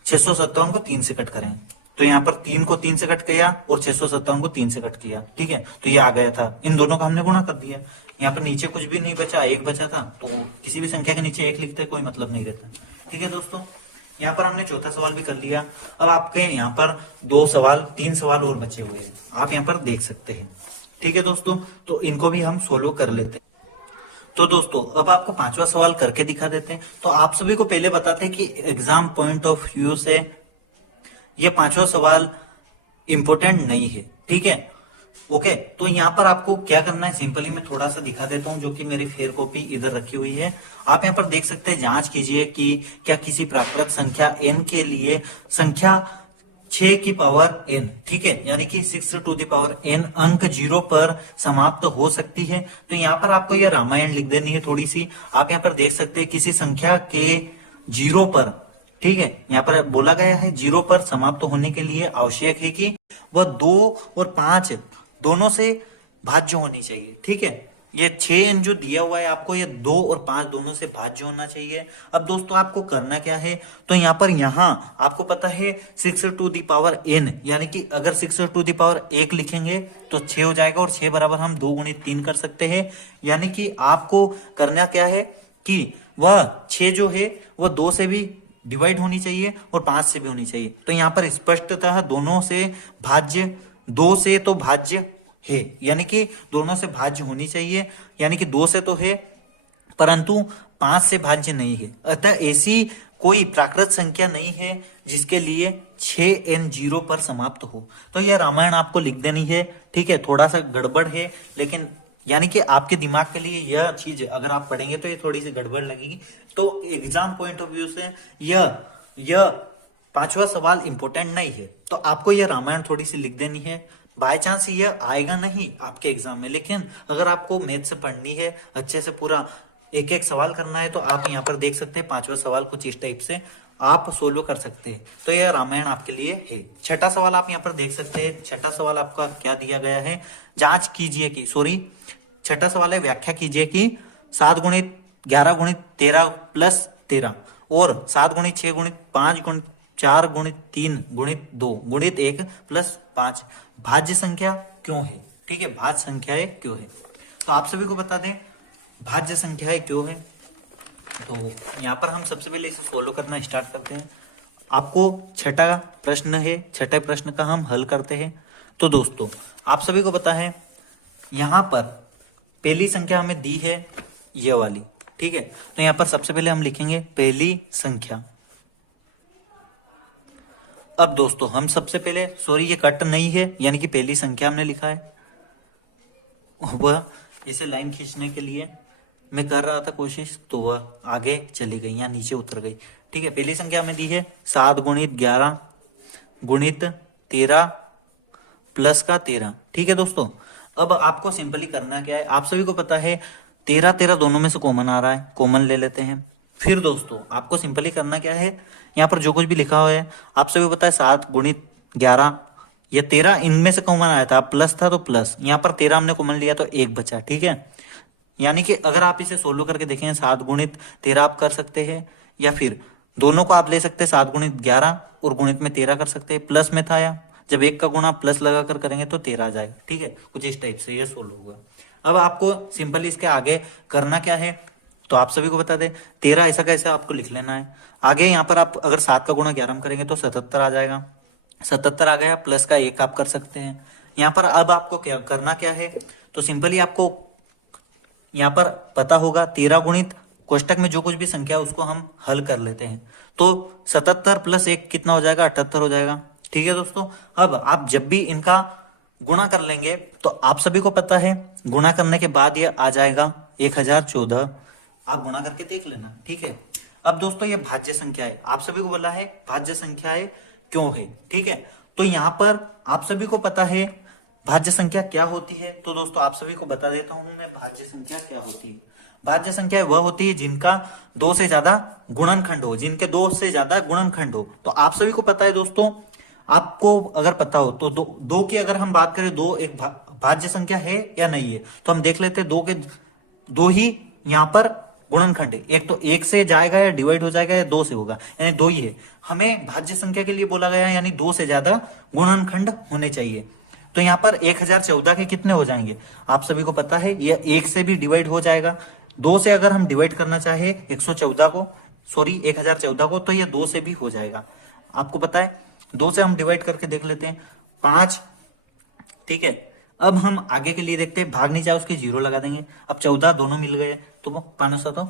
657 को 3 से कट करें। तो यहाँ पर 3 को 3 से कट किया और 657 को 3 से कट किया, ठीक है, तो ये आ गया था, इन दोनों का हमने गुणा कर दिया। यहाँ पर नीचे कुछ भी नहीं बचा, एक बचा था, तो किसी भी संख्या के नीचे एक लिखते कोई मतलब नहीं रहता। ठीक है दोस्तों, यहाँ पर हमने चौथा सवाल भी कर लिया। अब आपके यहाँ पर 3 सवाल और बचे हुए हैं, आप यहाँ पर देख सकते हैं। ठीक है दोस्तों, तो इनको भी हम सोल्व कर लेते हैं। तो दोस्तों अब आपको पांचवा सवाल करके दिखा देते हैं। तो आप सभी को पहले बताते हैं कि एग्जाम पॉइंट ऑफ व्यू से ये पांचवा सवाल इंपॉर्टेंट नहीं है, ठीक है। ओके, तो यहाँ पर आपको क्या करना है, सिंपली मैं थोड़ा सा दिखा देता हूँ, जो कि मेरी फेयर कॉपी इधर रखी हुई है। आप यहाँ पर देख सकते हैं, जांच कीजिए कि क्या किसी प्राकृत संख्या n के लिए संख्या 6 की पावर n, ठीक है, यानी कि 6 टू द पावर n अंक 0 पर समाप्त हो सकती है। तो यहाँ पर आपको यह रामायण लिख देनी है थोड़ी सी। आप यहाँ पर देख सकते हैं किसी संख्या के 0 पर, ठीक है, यहाँ पर बोला गया है 0 पर समाप्त होने के लिए आवश्यक है कि वह 2 और 5 दोनों से भाज्य होनी चाहिए, ठीक है। ये 6n जो दिया हुआ है आपको, ये 2 और 5 दोनों से भाज्य होना चाहिए। अब दोस्तों आपको करना क्या है, तो यहाँ आपको पता है 6 टू दी पावर n, यानी कि अगर 6 टू दी पावर 1 लिखेंगे तो 6 हो जाएगा, और 6 बराबर हम 2 गुणित 3 कर सकते हैं। यानी कि आपको करना क्या है कि वह 6 जो है वह 2 से भी डिवाइड होनी चाहिए और 5 से भी होनी चाहिए। तो यहाँ पर स्पष्टतः दोनों से भाज्य, 2 से तो भाज्य है, यानी कि दोनों से भाज्य होनी चाहिए, यानी कि 2 से तो है परंतु 5 से भाज्य नहीं है। अतः ऐसी कोई प्राकृत संख्या नहीं है जिसके लिए 6n 0 पर समाप्त हो। तो यह रामायण आपको लिख देनी है, ठीक है। थोड़ा सा गड़बड़ है, लेकिन यानी कि आपके दिमाग के लिए यह चीज अगर आप पढ़ेंगे तो ये थोड़ी सी गड़बड़ लगेगी। तो एग्जाम पॉइंट ऑफ व्यू से यह पांचवा सवाल इंपॉर्टेंट नहीं है, तो आपको यह रामायण थोड़ी सी लिख देनी है। बाय चांस यह आएगा नहीं आपके एग्जाम में, लेकिन अगर आपको मैथ से पढ़नी है, अच्छे से पूरा एक एक सवाल करना है, तो आप यहाँ पर देख सकते हैं पांचवा सवाल कुछ इस टाइप से आप सोल्व कर सकते हैं। तो यह रामायण आपके लिए है। छठा सवाल आप यहाँ पर देख सकते हैं। छठा सवाल आपका क्या दिया गया है, जांच कीजिए कि छठा सवाल है, व्याख्या कीजिए कि 7 गुणित 11 गुणित 13 प्लस 13 और 7 गुणित 6 गुणित 5 गुणित 4 गुणित 3 गुणित 2 गुणित 1 प्लस 5 भाज्य संख्या क्यों है, ठीक है, भाज्य संख्याएं क्यों है। तो आप सभी को बता दें भाज्य संख्याएं क्यों है। तो यहाँ पर हम सबसे पहले इसे सोल्व करना स्टार्ट करते हैं। आपको छठा प्रश्न है, छठे प्रश्न का हम हल करते हैं। तो दोस्तों आप सभी को पता है यहाँ पर पहली संख्या हमें दी है ये वाली, ठीक है। तो यहाँ पर सबसे पहले हम लिखेंगे पहली संख्या। अब दोस्तों हम सबसे पहले, सॉरी ये कट नहीं है, यानी कि पहली संख्या हमने लिखा है, वह इसे लाइन खींचने के लिए मैं कर रहा था कोशिश, तो वह आगे चली गई, यहाँ नीचे उतर गई, ठीक है। पहली संख्या हमें दी है 7 गुणित 11 गुणित 13 प्लस का 13, ठीक है दोस्तों। अब आपको सिंपली करना क्या है, आप सभी को पता है 13 दोनों में से कॉमन आ रहा है, कॉमन ले लेते हैं। फिर दोस्तों आपको सिंपली करना क्या है, यहाँ पर जो कुछ भी लिखा हुआ है आप सभी को पता है 7 गुणित 11, ये 13 इनमें से कॉमन आया था, प्लस था तो प्लस, यहाँ पर 13 हमने कॉमन लिया तो 1 बचा, ठीक है। यानी कि अगर आप इसे सोल्व करके देखें 7 गुणित 13 आप कर सकते हैं, या फिर दोनों को आप ले सकते हैं 7 गुणित 11 और गुणित में 13 कर सकते हैं, प्लस में था या जब 1 का गुणा प्लस लगाकर करेंगे तो 13 आ जाएगा, ठीक है। कुछ इस टाइप से ये सोल्व होगा। अब आपको सिंपली इसके आगे करना क्या है, तो आप सभी को बता दें 13 ऐसा कैसे आपको लिख लेना है। आगे यहाँ पर आप अगर 7 का गुणा 11 करेंगे तो 77 आ जाएगा, 77 आ गया, प्लस का 1 आप कर सकते हैं यहाँ पर। अब आपको क्या करना क्या है, तो सिंपली आपको यहाँ पर पता होगा 13 गुणित कोष्टक में जो कुछ भी संख्या है उसको हम हल कर लेते हैं, तो 77 प्लस 1 कितना हो जाएगा, 78 हो जाएगा, ठीक है दोस्तों। अब आप जब भी इनका गुणा कर लेंगे तो आप सभी को पता है गुणा करने के बाद ये आ जाएगा 1014, आप गुणा करके देख लेना, ठीक है। अब दोस्तों ये भाज्य संख्या है, आप सभी को बोला है भाज्य संख्याएं क्यों है, ठीक है। तो यहाँ पर आप सभी को पता है भाज्य संख्या क्या होती है, तो दोस्तों आप सभी को बता देता हूं मैं भाज्य संख्या क्या होती है। भाज्य संख्या वह होती है जिनका 2 से ज्यादा गुणनखंड हो, जिनके 2 से ज्यादा गुणनखंड हो। तो आप सभी को पता है दोस्तों, आपको अगर पता हो तो दो की अगर हम बात करें, 2 एक भाज्य संख्या है या नहीं है, तो हम देख लेते हैं 2 ही यहाँ पर गुणनखंड है। एक तो एक से जाएगा या डिवाइड हो जाएगा या दो से होगा, यानी दो ही है। हमें भाज्य संख्या के लिए बोला गया है, यानी दो से ज्यादा गुणनखंड होने चाहिए। तो यहाँ पर 1014 के कितने हो जाएंगे, आप सभी को पता है यह एक से भी डिवाइड हो जाएगा। दो से अगर हम डिवाइड करना चाहे 114 को, सॉरी 1014 को, तो ये दो से भी हो जाएगा। आपको पता है दो से हम डिवाइड करके देख लेते हैं, 5। ठीक है, अब हम आगे के लिए देखते हैं, भाग नहीं चाहे उसके 0 लगा देंगे। अब 14 दोनों मिल गए तो वो 5 तो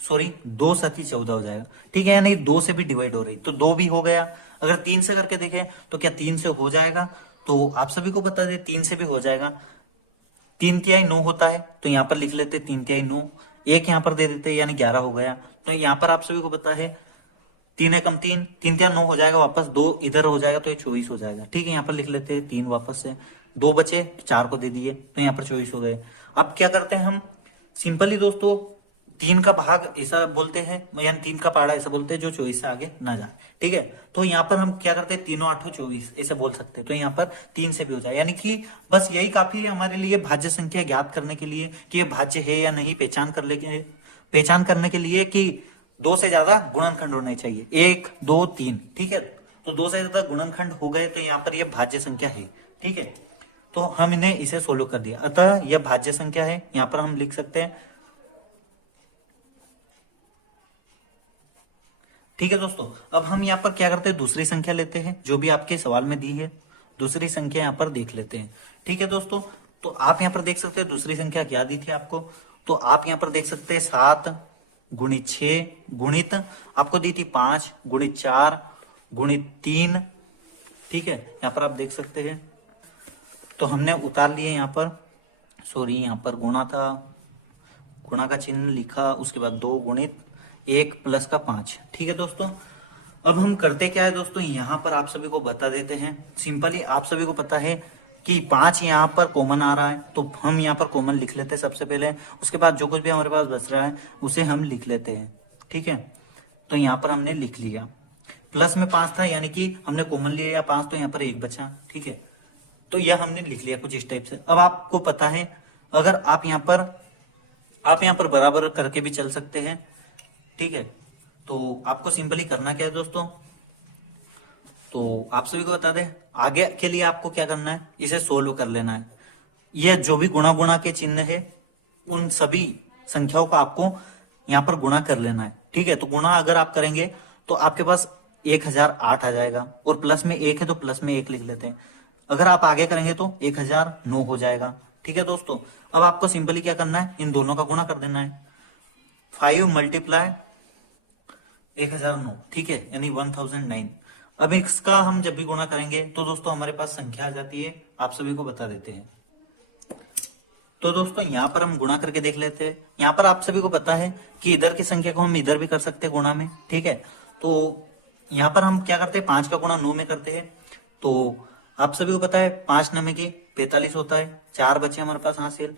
सॉरी 2 7 14 हो जाएगा। ठीक है, यानी दो से भी डिवाइड हो रही, तो दो भी हो गया। अगर 3 से करके देखें तो क्या 3 से हो जाएगा, तो आप सभी को बता दें 3 से भी हो जाएगा। 3 तिहाई 9 होता है, तो यहाँ पर लिख लेते 3 तिहाई 9, एक यहाँ पर दे देते यानी 11 हो गया। तो यहाँ पर आप सभी को पता है 3 एकम 3, 3 तिहाई 9 हो जाएगा, वापस 2 इधर हो जाएगा तो ये 24 हो जाएगा। ठीक है, यहाँ पर लिख लेते हैं 3 वापस से, 2 बचे 4 को दे दिए तो यहाँ पर 24 हो गए। अब क्या करते हैं हम, सिंपली दोस्तों 3 का भाग ऐसा बोलते हैं, यानी 3 का पाड़ा ऐसा बोलते हैं जो 24 से आगे ना जाए। ठीक है, तो यहाँ पर हम क्या करते हैं, 3 8 24 ऐसे बोल सकते हैं। तो यहाँ पर 3 से भी हो जाए, यानी कि बस यही काफी है हमारे लिए भाज्य संख्या ज्ञात करने के लिए कि ये भाज्य है या नहीं, पहचान करने के लिए कि दो से ज्यादा गुणनखंड होने चाहिए, 1 2 3। ठीक है, तो दो से ज्यादा गुणनखंड हो गए तो यहाँ पर यह भाज्य संख्या है। ठीक है, तो हम इन्हें इसे सोल्व कर दिया, अतः यह भाज्य संख्या है। यहाँ पर हम लिख सकते हैं। ठीक है दोस्तों, अब हम यहाँ पर क्या करते हैं, दूसरी संख्या लेते हैं जो भी आपके सवाल में दी है, दूसरी संख्या यहाँ पर देख लेते हैं। ठीक है दोस्तों, तो आप यहाँ पर देख सकते हैं दूसरी संख्या क्या दी थी आपको, तो आप यहाँ पर देख सकते हैं 7 गुणित 6 गुणित आपको दी थी 5 गुणित 4 गुणित 3। ठीक है, यहाँ पर आप देख सकते हैं, तो हमने उतार लिए यहाँ पर, सॉरी यहाँ पर गुणा था, गुणा का चिन्ह लिखा, उसके बाद 2 गुणित 1 प्लस का 5। ठीक है दोस्तों, अब हम करते क्या है दोस्तों, यहाँ पर आप सभी को बता देते हैं। सिंपली आप सभी को पता है कि 5 यहाँ पर कॉमन आ रहा है, तो हम यहाँ पर कॉमन लिख लेते हैं सबसे पहले, उसके बाद जो कुछ भी हमारे पास बच रहा है उसे हम लिख लेते हैं। ठीक है, तो यहाँ पर हमने लिख लिया, प्लस में 5 था यानी कि हमने कॉमन लिया 5, तो यहाँ पर 1 बचा। ठीक है, तो यह हमने लिख लिया कुछ इस टाइप से। अब आपको पता है अगर आप यहाँ पर बराबर करके भी चल सकते हैं। ठीक है, तो आपको सिंपली करना क्या है दोस्तों, तो आप सभी को बता दें, आगे के लिए आपको क्या करना है, इसे सोल्व कर लेना है। यह जो भी गुणा गुणा के चिन्ह है उन सभी संख्याओं का आपको यहाँ पर गुणा कर लेना है। ठीक है, तो गुणा अगर आप करेंगे तो आपके पास 1008 आ जाएगा, और प्लस में 1 है तो प्लस में 1 लिख लेते हैं। अगर आप आगे करेंगे तो 1009 हो जाएगा। ठीक है दोस्तों, अब आपको सिंपली क्या करना है, इन दोनों का गुणा कर देना है, 5 मल्टीप्लाई 1009। ठीक है, यानी 1009। अब इसका हम जब भी गुणा करेंगे तो दोस्तों हमारे पास संख्या आ जाती है, आप सभी को बता देते हैं। तो दोस्तों यहाँ पर हम गुणा करके देख लेते हैं। यहाँ पर आप सभी को पता है कि इधर की संख्या को हम इधर भी कर सकते हैं गुणा में। ठीक है, तो यहाँ पर हम क्या करते हैं, 5 का गुणा 9 में करते हैं। तो आप सभी को पता है 5 9 की 45 होता है, 4 बचे हमारे पास हासिल,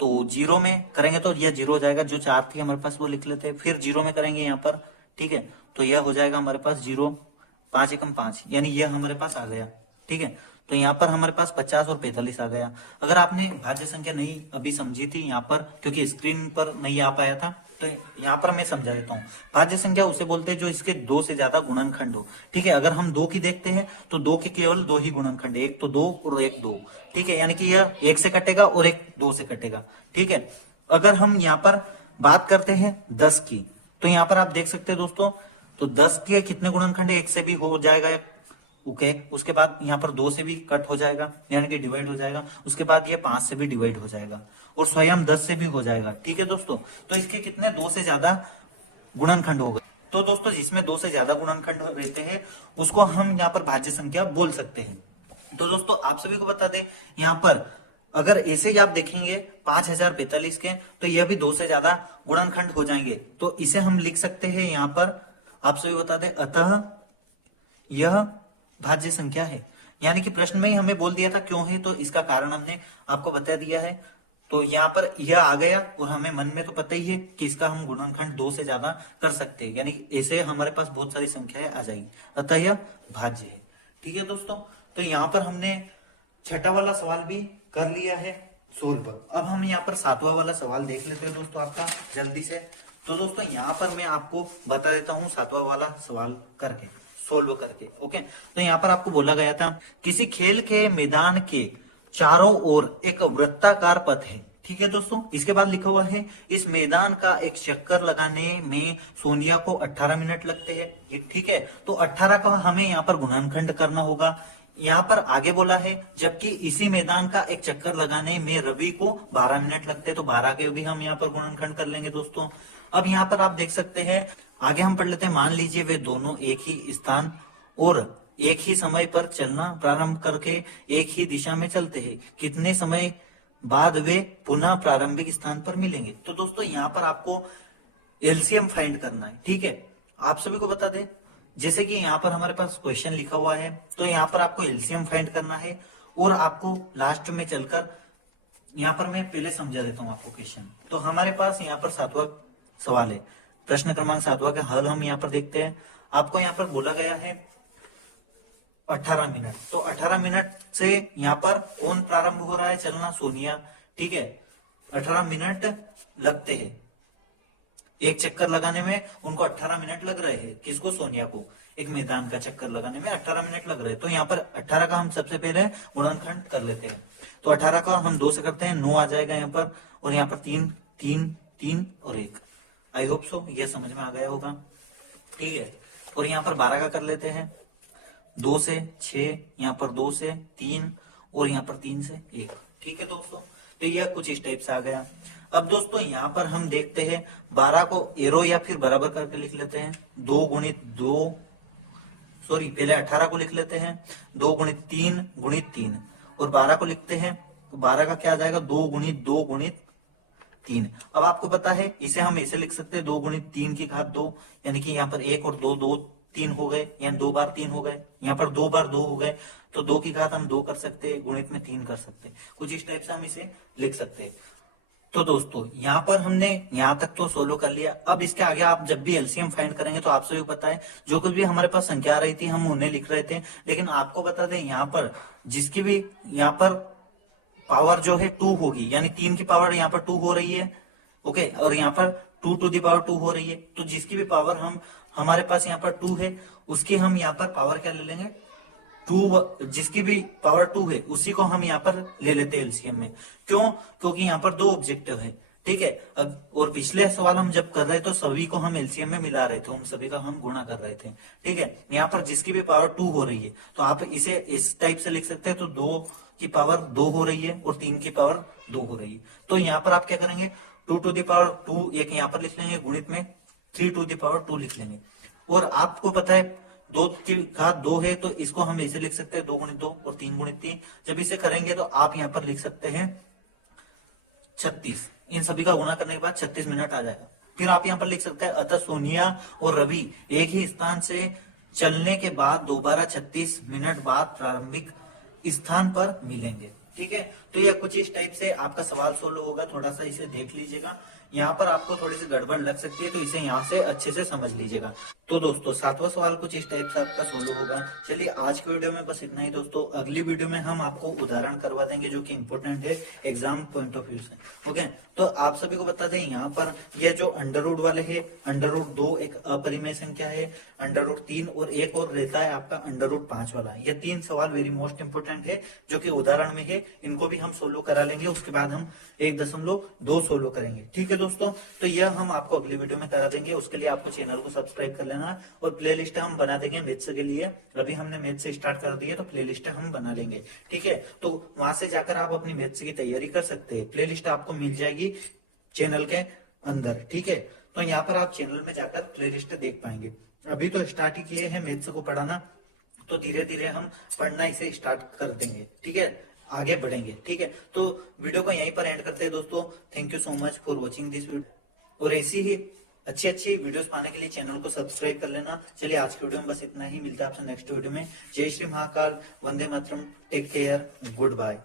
तो 0 में करेंगे तो यह 0 हो जाएगा, जो 4 थी हमारे पास वो लिख लेते हैं, फिर 0 में करेंगे यहाँ पर। ठीक है, तो यह हो जाएगा हमारे पास 0, 5 एकम 5, यानी यह हमारे पास आ गया। ठीक है, तो यहाँ पर हमारे पास 50 और 45 आ गया। अगर आपने भाज्य संख्या नहीं अभी समझी थी यहाँ पर, क्योंकि स्क्रीन पर नहीं आ पाया था, तो यहाँ पर मैं समझा देता हूँ। भाज्य संख्या उसे बोलते हैं जो इसके 2 से ज्यादा गुणनखंड हो। ठीक है, अगर हम 2 की देखते हैं तो 2 के केवल 2 ही गुणनखंड है, एक तो 2 और एक 2। ठीक है, यानी कि यह 1 से कटेगा और एक 2 से कटेगा। ठीक है, अगर हम यहाँ पर बात करते हैं 10 की, तो यहाँ पर आप देख सकते हैं दोस्तों, तो 10 के कितने गुणनखंड है, 1 से भी हो जाएगा। ओके, उसके बाद यहाँ पर 2 से भी कट हो जाएगा, यानी कि डिवाइड हो जाएगा। उसके बाद ये 5 से भी डिवाइड हो जाएगा, और स्वयं 10 से भी हो जाएगा। ठीक है दोस्तों, तो इसके कितने 2 से ज्यादा गुणनखंड हो गए। तो दोस्तों जिसमें 2 से ज्यादा गुणनखंड रहते हैं उसको हम यहाँ पर भाज्य संख्या बोल सकते हैं। तो दोस्तों आप सभी को बता दें, यहाँ पर अगर ऐसे ही आप देखेंगे 5045 के, तो यह भी 2 से ज्यादा गुणनखंड हो जाएंगे। तो इसे हम लिख सकते हैं यहाँ पर, आप सभी बता दें, अतः यह भाज्य संख्या है। यानी कि प्रश्न में ही हमें बोल दिया था क्यों है, तो इसका कारण हमने आपको बता दिया है। तो यहाँ पर यह आ गया, और हमें मन में तो पता ही है कि इसका हम गुणनखंड 2 से ज्यादा कर सकते हैं, यानी ऐसे हमारे पास बहुत सारी संख्याएं आ जाएंगी, अतः यह भाज्य है। ठीक है दोस्तों, तो यहाँ पर हमने छठा वाला सवाल भी कर लिया है, सोल्व। अब हम यहाँ पर सातवां वाला सवाल देख लेते हैं दोस्तों आपका जल्दी से। तो दोस्तों यहाँ पर मैं आपको बता देता हूँ सातवां वाला सवाल करके, सोल्व करके। ओके, तो यहाँ पर आपको बोला गया था किसी खेल के मैदान के चारों ओर एक वृत्ताकार पथ है। ठीक है दोस्तों, इसके बाद लिखा हुआ है इस मैदान का एक चक्कर लगाने में सोनिया को 18 मिनट लगते हैं। ये ठीक है, तो 18 का हमें यहाँ पर गुणनखंड करना होगा। यहाँ पर आगे बोला है जबकि इसी मैदान का एक चक्कर लगाने में रवि को 12 मिनट लगते हैं, तो 12 के भी हम यहाँ पर गुणनखंड कर लेंगे दोस्तों। अब यहाँ पर आप देख सकते हैं, आगे हम पढ़ लेते हैं। मान लीजिए वे दोनों एक ही स्थान और एक ही समय पर चलना प्रारंभ करके एक ही दिशा में चलते हैं, कितने समय बाद वे पुनः प्रारंभिक स्थान पर मिलेंगे। तो दोस्तों यहाँ पर आपको एलसीएम फाइंड करना है। ठीक है, आप सभी को बता दें, जैसे कि यहाँ पर हमारे पास क्वेश्चन लिखा हुआ है, तो यहाँ पर आपको एलसीएम फाइंड करना है और आपको लास्ट में चलकर यहाँ पर मैं पहले समझा देता हूँ आपको क्वेश्चन। तो हमारे पास यहाँ पर सातवां सवाल है, प्रश्न क्रमांक 7वां का हल हम यहाँ पर देखते हैं। आपको यहाँ पर बोला गया है 18 मिनट, तो 18 मिनट से यहाँ पर कौन प्रारंभ हो रहा है चलना, सोनिया। ठीक है, 18 मिनट लगते हैं, एक चक्कर लगाने में उनको 18 मिनट लग रहे हैं। किसको, सोनिया को। एक मैदान का चक्कर लगाने में 18 मिनट लग रहे हैं। तो यहाँ पर 18 का हम सबसे पहले गुणनखंड कर लेते हैं। तो 18 का हम 2 से करते हैं, 9 आ जाएगा यहाँ पर, और यहाँ पर 3 3 3 और 1। आई होप सो ये समझ में आ गया होगा। ठीक है, और यहाँ पर 12 का कर लेते हैं, 2 से 6, यहाँ पर 2 से 3 और यहाँ पर 3 से 1। ठीक है दोस्तों, तो यह कुछ इस टाइप से आ गया। अब दोस्तों यहाँ पर हम देखते हैं 12 को एरो या फिर बराबर करके लिख लेते हैं, 2 गुणित 2, सॉरी पहले 18 को लिख लेते हैं, 2 गुणित 3 गुणित 3, और 12 को लिखते हैं, तो 12 का क्या आ जाएगा, 2 गुणित 2 गुणित 3। अब आपको पता है इसे हम ऐसे लिख सकते हैं, 2 गुणित 3 की घात 2, यानी कि यहाँ पर 1 और 2 2 3 हो गए, यानी 2 बार 3 हो गए, यहाँ पर 2 बार 2 हो गए, तो 2 की घात हम 2 कर सकते हैं, गुणित में 3 कर सकते हैं, कुछ इस टाइप से हम इसे लिख सकते हैं। तो दोस्तों यहाँ पर हमने यहाँ तक तो सोल्व कर लिया। अब इसके आगे आप जब भी एलसीएम फाइंड करेंगे तो आप सभी पता है जो कुछ भी हमारे पास संख्या आ रही थी हम उन्हें लिख रहे थे, लेकिन आपको बता दें यहाँ पर जिसकी भी यहाँ पर पावर जो है 2 होगी, यानी 3 की पावर यहाँ पर 2 हो रही है। ओके, और यहाँ पर 2 टू दी पावर 2 हो रही है, तो जिसकी भी पावर हमारे पास यहाँ पर 2 है, उसकी हम यहाँ पर पावर क्या ले लेंगे, 2, जिसकी भी पावर 2 है उसी को हम यहाँ पर ले लेते हैं एलसीएम में। क्यों, क्योंकि यहाँ पर 2 ऑब्जेक्टिव है। ठीक है, अब और पिछले सवाल हम जब कर रहे थे तो सभी को हम एलसीएम में मिला रहे थे, उन सभी का हम गुणा कर रहे थे। ठीक है, यहाँ पर जिसकी भी पावर 2 हो रही है तो आप इसे इस टाइप से लिख सकते हैं, तो 2 की पावर 2 हो रही है और 3 की पावर 2 हो रही है। तो यहाँ पर आप क्या करेंगे, 2 टू दी पावर 2 एक यहाँ पर लिख लेंगे, गुणित में 3 टू दी पावर 2 लिख लेंगे। और आपको पता है 2 की घात 2 है, तो इसको हम ऐसे लिख सकते हैं, 2 गुणित 2 और 3 गुणित 3। जब इसे करेंगे तो आप यहाँ पर लिख सकते हैं 36। इन सभी का गुणा करने के बाद 36 मिनट आ जाएगा। फिर आप यहाँ पर लिख सकते हैं अतः सोनिया और रवि एक ही स्थान से चलने के बाद दोबारा 36 मिनट बाद प्रारंभिक स्थान पर मिलेंगे। ठीक है, तो यह कुछ इस टाइप से आपका सवाल सोल्व होगा। थोड़ा सा इसे देख लीजिएगा, यहाँ पर आपको थोड़ी सी गड़बड़ लग सकती है, तो इसे यहाँ से अच्छे से समझ लीजिएगा। तो दोस्तों 7वां सवाल कुछ इस टाइप से आपका सोल्व होगा। चलिए आज के वीडियो में बस इतना ही दोस्तों। अगली वीडियो में हम आपको उदाहरण करवा देंगे जो कि इंपॉर्टेंट है एग्जाम पॉइंट ऑफ व्यू से। ओके, तो आप सभी को बता दें यहाँ पर यह जो अंडर रूट वाले है, अंडर रूट 2 एक अपरिमेय संख्या है, अंडर रूट 3 और एक और रहता है आपका अंडर रूट 5 वाला। ये 3 सवाल वेरी मोस्ट इंपोर्टेंट है जो कि उदाहरण में है, इनको भी हम सोल्व करा लेंगे। उसके बाद हम 1.2 सोल्व करेंगे। ठीक है दोस्तों, तो यह हम आपको अगली वीडियो में करा देंगे। उसके लिए आपको चैनल को सब्सक्राइब कर लेना और प्ले लिस्ट हम बना देंगे मैथ्स के लिए। अभी हमने मैथ्स से स्टार्ट कर दिया तो प्ले लिस्ट हम बना लेंगे। ठीक है, तो वहां से जाकर आप अपनी मैथ्स की तैयारी कर सकते हैं। प्ले लिस्ट आपको मिल जाएगी चैनल के अंदर। ठीक है, तो यहाँ पर आप चैनल में जाकर प्ले लिस्ट देख पाएंगे। अभी तो स्टार्ट ही किए हैं मैथ्स को पढ़ाना, तो धीरे धीरे हम पढ़ना इसे स्टार्ट कर देंगे। ठीक है, आगे बढ़ेंगे। ठीक है, तो वीडियो को यहीं पर एंड करते हैं दोस्तों। Thank you so much for watching this video, और ऐसी ही अच्छी अच्छी वीडियोस पाने के लिए चैनल को सब्सक्राइब कर लेना। चलिए आज के वीडियो में बस इतना ही, मिलता है आपसे नेक्स्ट वीडियो में। जय Shri Mahakal, Vande Mataram, take care, good bye.